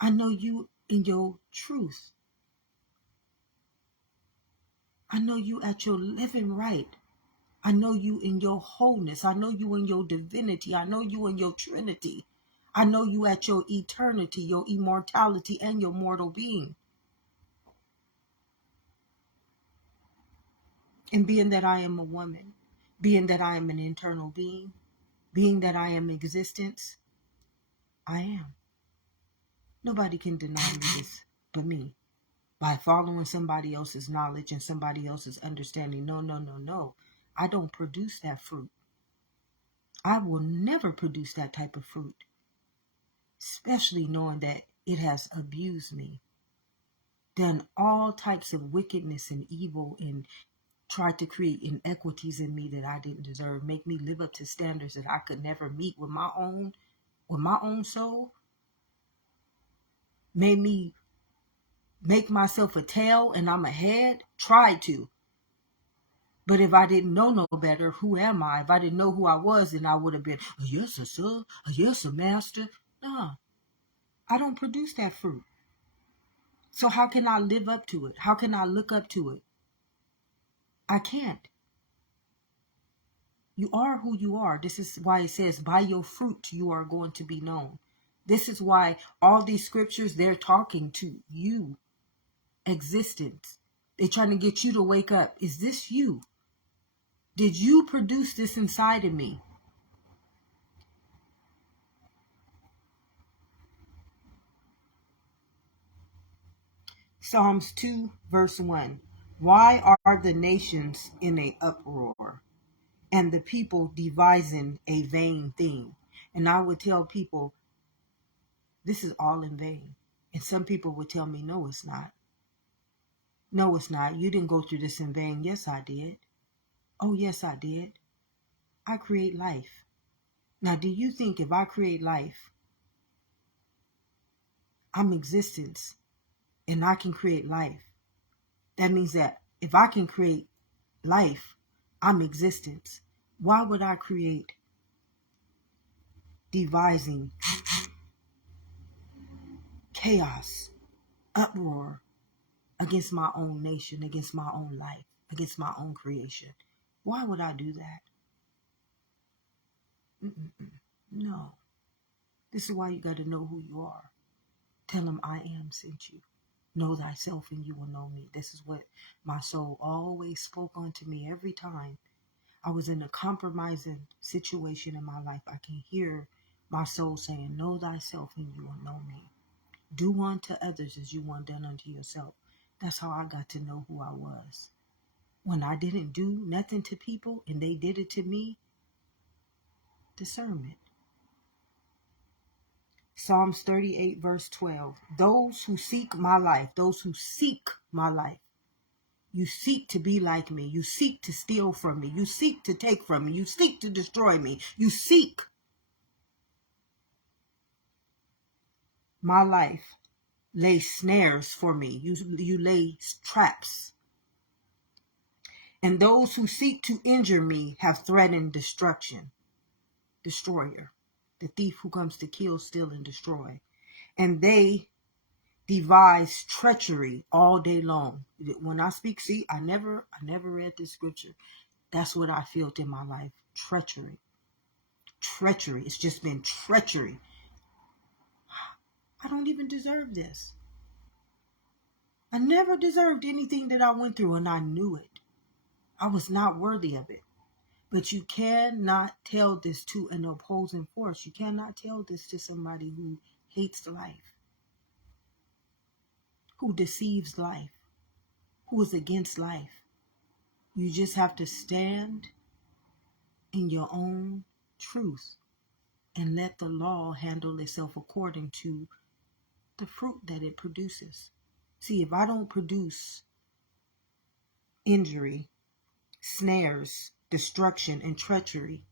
I know you in your truth. I know you at your living right. I know you in your wholeness. I know you in your divinity. I know you in your trinity. I know you at your eternity, your immortality, and your mortal being. And being that I am a woman, being that I am an internal being, being that I am existence, I am. Nobody can deny me this but me. By following somebody else's knowledge and somebody else's understanding. No, no, no, no. I don't produce that fruit. I will never produce that type of fruit. Especially knowing that it has abused me. Done all types of wickedness and evil, and tried to create inequities in me that I didn't deserve. Make me live up to standards that I could never meet with my own soul. Made me make myself a tail and I'm a head. Tried to. But if I didn't know no better, who am I? If I didn't know who I was, then I would have been, yes, sir, yes, a master. Nah, I don't produce that fruit. So how can I live up to it? How can I look up to it? I can't. You are who you are. This is why it says, by your fruit you are going to be known. This is why all these scriptures, they're talking to you, existence. They're trying to get you to wake up. Is this you? Did you produce this inside of me? Psalms 2 verse 1. Why are the nations in a uproar, and the people devising a vain thing? And I would tell people, this is all in vain. And some people would tell me, no, it's not. No, it's not. You didn't go through this in vain. Yes, I did. Oh, yes, I did. I create life. Now, do you think if I create life, I'm existence, and I can create life? That means that if I can create life, I'm existence. Why would I create devising chaos, uproar against my own nation, against my own life, against my own creation? Why would I do that? No. This is why you got to know who you are. Tell them I am sent you. Know thyself and you will know me. This is what my soul always spoke unto me every time I was in a compromising situation in my life. I can hear my soul saying, know thyself and you will know me. Do unto others as you want done unto yourself. That's how I got to know who I was. When I didn't do nothing to people and they did it to me, discernment. Psalms 38 verse 12. Those who seek my life, you seek to be like me. You seek to steal from me. You seek to take from me. You seek to destroy me. You seek my life. Lay snares for me. You lay traps. And those who seek to injure me have threatened destruction. Destroyer. The thief who comes to kill, steal, and destroy. And they devise treachery all day long. When I speak, see, I never read this scripture. That's what I felt in my life. Treachery. Treachery. It's just been treachery. I don't even deserve this. I never deserved anything that I went through, and I knew it. I was not worthy of it. But you cannot tell this to an opposing force. You cannot tell this to somebody who hates life, who deceives life, who is against life. You just have to stand in your own truth and let the law handle itself according to the fruit that it produces. See, if I don't produce injury, snares, destruction, and treachery,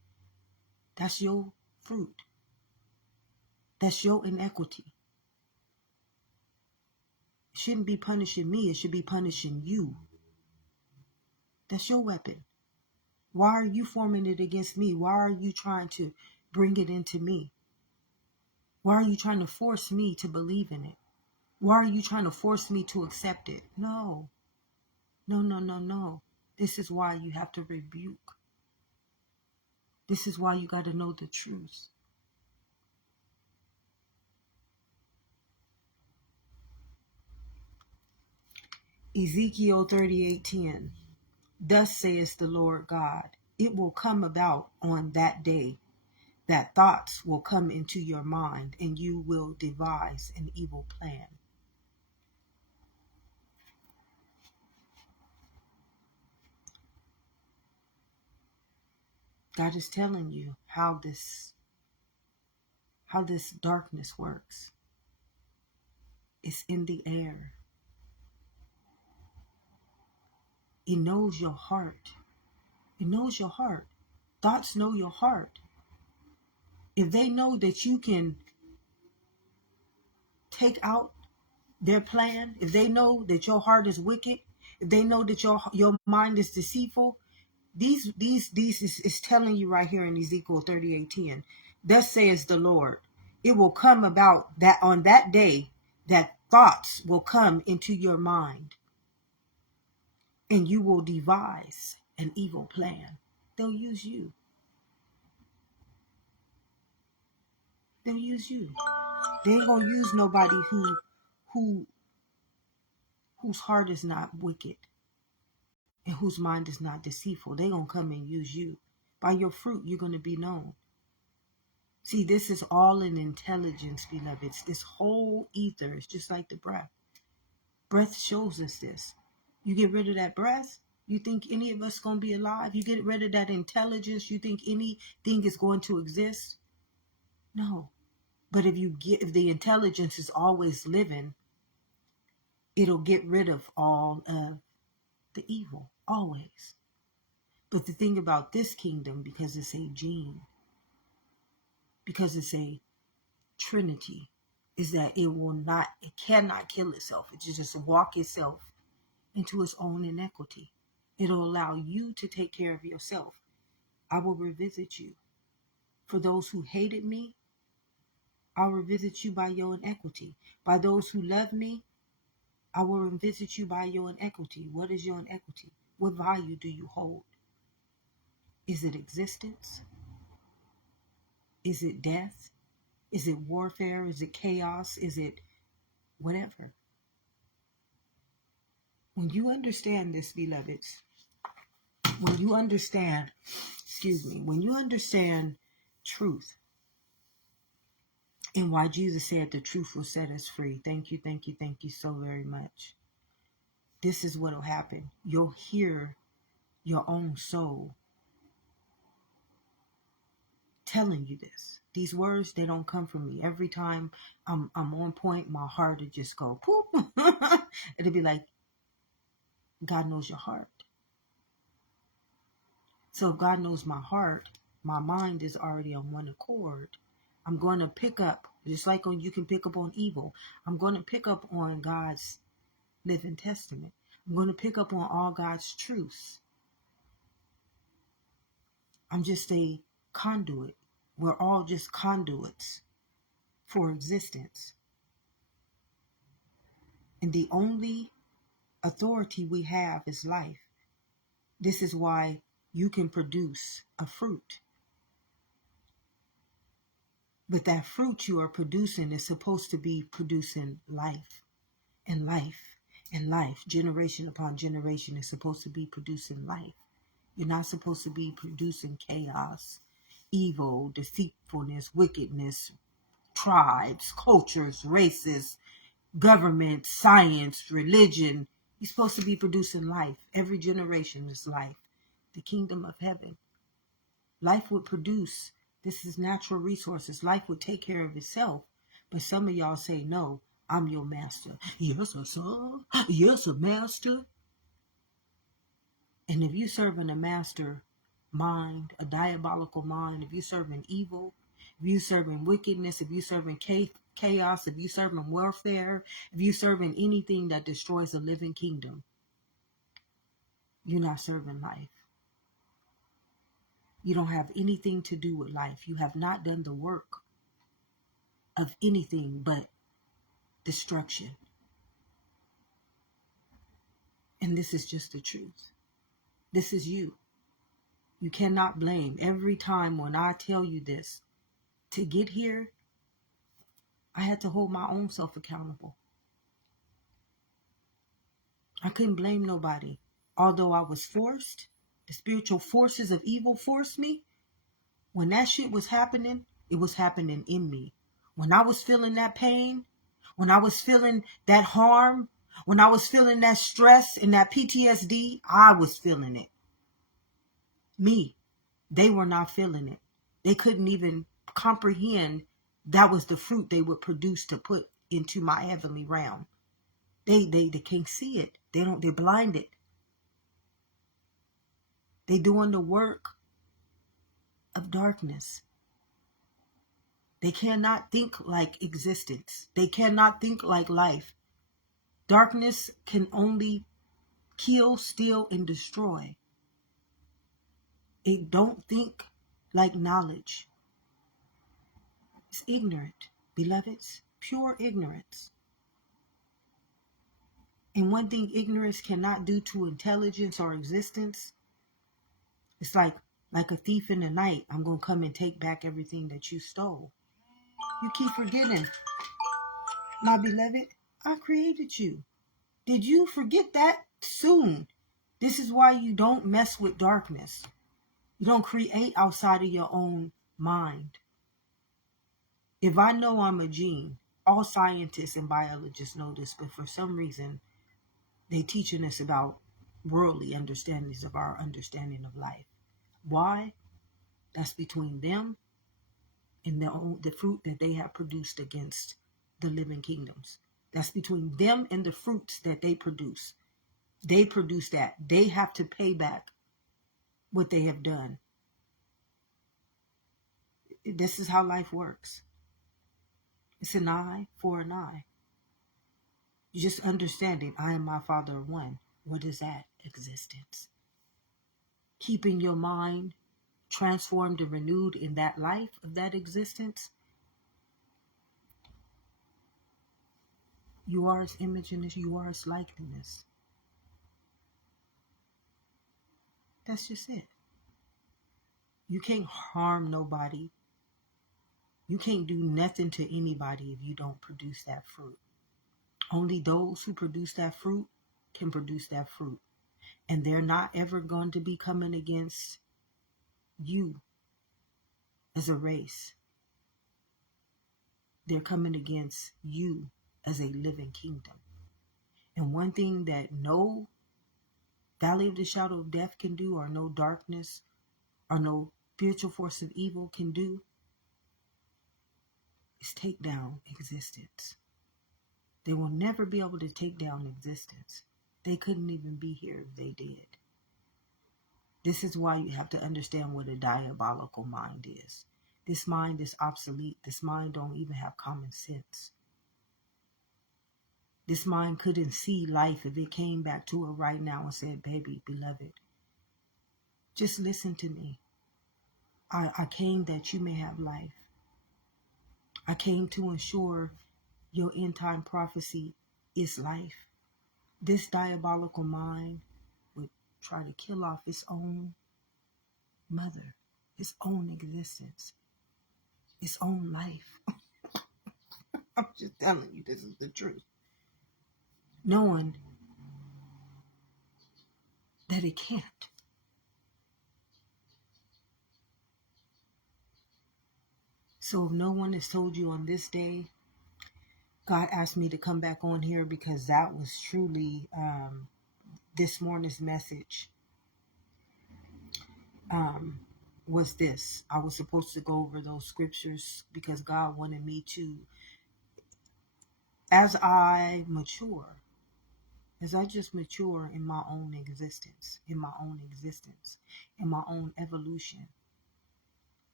that's your fruit. That's your inequity. It shouldn't be punishing me. It should be punishing you. That's your weapon. Why are you forming it against me? Why are you trying to bring it into me? Why are you trying to force me to believe in it? Why are you trying to force me to accept it? No. No, no, no, no. This is why you have to rebuke. This is why you got to know the truth. Ezekiel 38:10. Thus says the Lord God, it will come about on that day that thoughts will come into your mind and you will devise an evil plan. God is telling you how this darkness works. It's in the air. It knows your heart. It knows your heart. Thoughts know your heart. If they know that you can take out their plan, if they know that your heart is wicked, if they know that your mind is deceitful, these is telling you right here in Ezekiel 38:10. Thus says the Lord, it will come about that on that day that thoughts will come into your mind and you will devise an evil plan. They'll use you. They'll use you. They ain't gonna use nobody whose heart is not wicked and whose mind is not deceitful. They gonna come and use you. By your fruit, you're gonna be known. See, this is all in intelligence, beloveds. This whole ether is just like the breath. Breath shows us this. You get rid of that breath, you think any of us gonna be alive? You get rid of that intelligence, you think anything is going to exist? No. But if the intelligence is always living, it'll get rid of all of the evil, always. But the thing about this kingdom, because it's a gene, because it's a trinity, is that it cannot kill itself. It just walk itself into its own inequity. It'll allow you to take care of yourself. I will revisit you. For those who hated me, I'll revisit you by your inequity. By those who love me, I will revisit you by your inequity. What is your inequity? What value do you hold? Is it existence? Is it death? Is it warfare? Is it chaos? Is it whatever? When you understand this, beloveds, when you understand truth and why Jesus said the truth will set us free. Thank you, thank you, thank you so very much. This is what will happen. You'll hear your own soul telling you this. These words, they don't come from me. Every time I'm on point, my heart would just go poop. It'll be like, God knows your heart. So if God knows my heart, my mind is already on one accord. I'm going to pick up, just like you can pick up on evil. I'm going to pick up on God's living testament. I'm going to pick up on all God's truths. I'm just a conduit. We're all just conduits for existence. And the only authority we have is life. This is why you can produce a fruit. But that fruit you are producing is supposed to be producing life and life and life. Generation upon generation is supposed to be producing life. You're not supposed to be producing chaos, evil, deceitfulness, wickedness, tribes, cultures, races, government, science, religion. You're supposed to be producing life. Every generation is life. The kingdom of heaven. Life would produce. This is natural resources. Life would take care of itself. But some of y'all say, no, I'm your master. Yes, sir. Yes, a master. And if you serving a master mind, a diabolical mind, if you serving evil, if you serving wickedness, if you serving chaos, if you serving warfare, if you serving anything that destroys the living kingdom, you're not serving life. You don't have anything to do with life. You have not done the work of anything but destruction. And this is just the truth. This is you. You cannot blame. Every time when I tell you this, to get here, I had to hold my own self accountable. I couldn't blame nobody. Although I was forced, the spiritual forces of evil forced me. When that shit was happening, it was happening in me. When I was feeling that pain, when I was feeling that harm, when I was feeling that stress and that PTSD, I was feeling it. Me. They were not feeling it. They couldn't even comprehend that was the fruit they would produce to put into my heavenly realm. They can't see it. They're blinded. They doing the work of darkness. They cannot think like existence. They cannot think like life. Darkness can only kill, steal, and destroy. It don't think like knowledge. It's ignorant, beloveds, pure ignorance. And one thing ignorance cannot do to intelligence or existence, it's like a thief in the night. I'm going to come and take back everything that you stole. You keep forgetting, my beloved, I created you. Did you forget that soon? This is why you don't mess with darkness. You don't create outside of your own mind. If I know I'm a gene, all scientists and biologists know this, but for some reason, they teaching us about worldly understandings of our understanding of life. Why? That's between them and the fruit that they have produced against the living kingdoms. That's between them and the fruits that they produce. They produce that. They have to pay back what they have done. This is how life works. It's an eye for an eye. You just understanding, I and my Father are one. What is that? Existence. Keeping your mind transformed and renewed in that life of that existence. You are His image and you are His likeness. That's just it. You can't harm nobody. You can't do nothing to anybody if you don't produce that fruit. Only those who produce that fruit can produce that fruit. And they're not ever going to be coming against you as a race. They're coming against you as a living kingdom. And one thing that no valley of the shadow of death can do, or no darkness, or no spiritual force of evil can do is take down existence. They will never be able to take down existence. They couldn't even be here if they did. This is why you have to understand what a diabolical mind is. This mind is obsolete. This mind don't even have common sense. This mind couldn't see life if it came back to it right now and said, baby, beloved, just listen to me. I came that you may have life. I came to ensure your end time prophecy is life. This diabolical mind would try to kill off its own mother, its own existence, its own life. I'm just telling you, this is the truth. Knowing that it can't. So if no one has told you on this day, God asked me to come back on here because that was truly this morning's message. Was this. I was supposed to go over those scriptures because God wanted me to, as I just mature in my own existence, in my own evolution,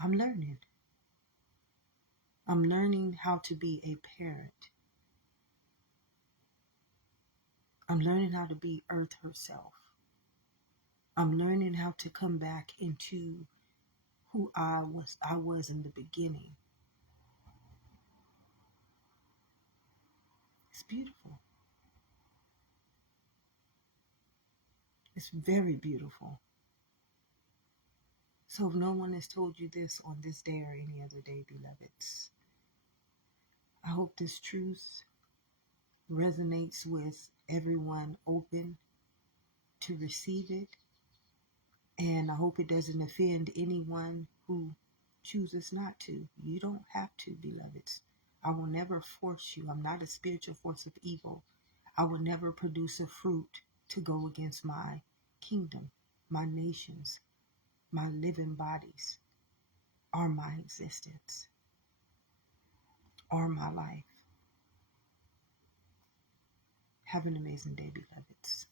I'm learning. I'm learning how to be a parent. I'm learning how to be Earth herself. I'm learning how to come back into who I was in the beginning. It's beautiful. It's very beautiful. So if no one has told you this on this day or any other day, beloveds, I hope this truth resonates with everyone open to receive it. And I hope it doesn't offend anyone who chooses not to. You don't have to, beloveds. I will never force you. I'm not a spiritual force of evil. I will never produce a fruit to go against my kingdom, my nations, my living bodies, or my existence, or my life. Have an amazing day, beloveds.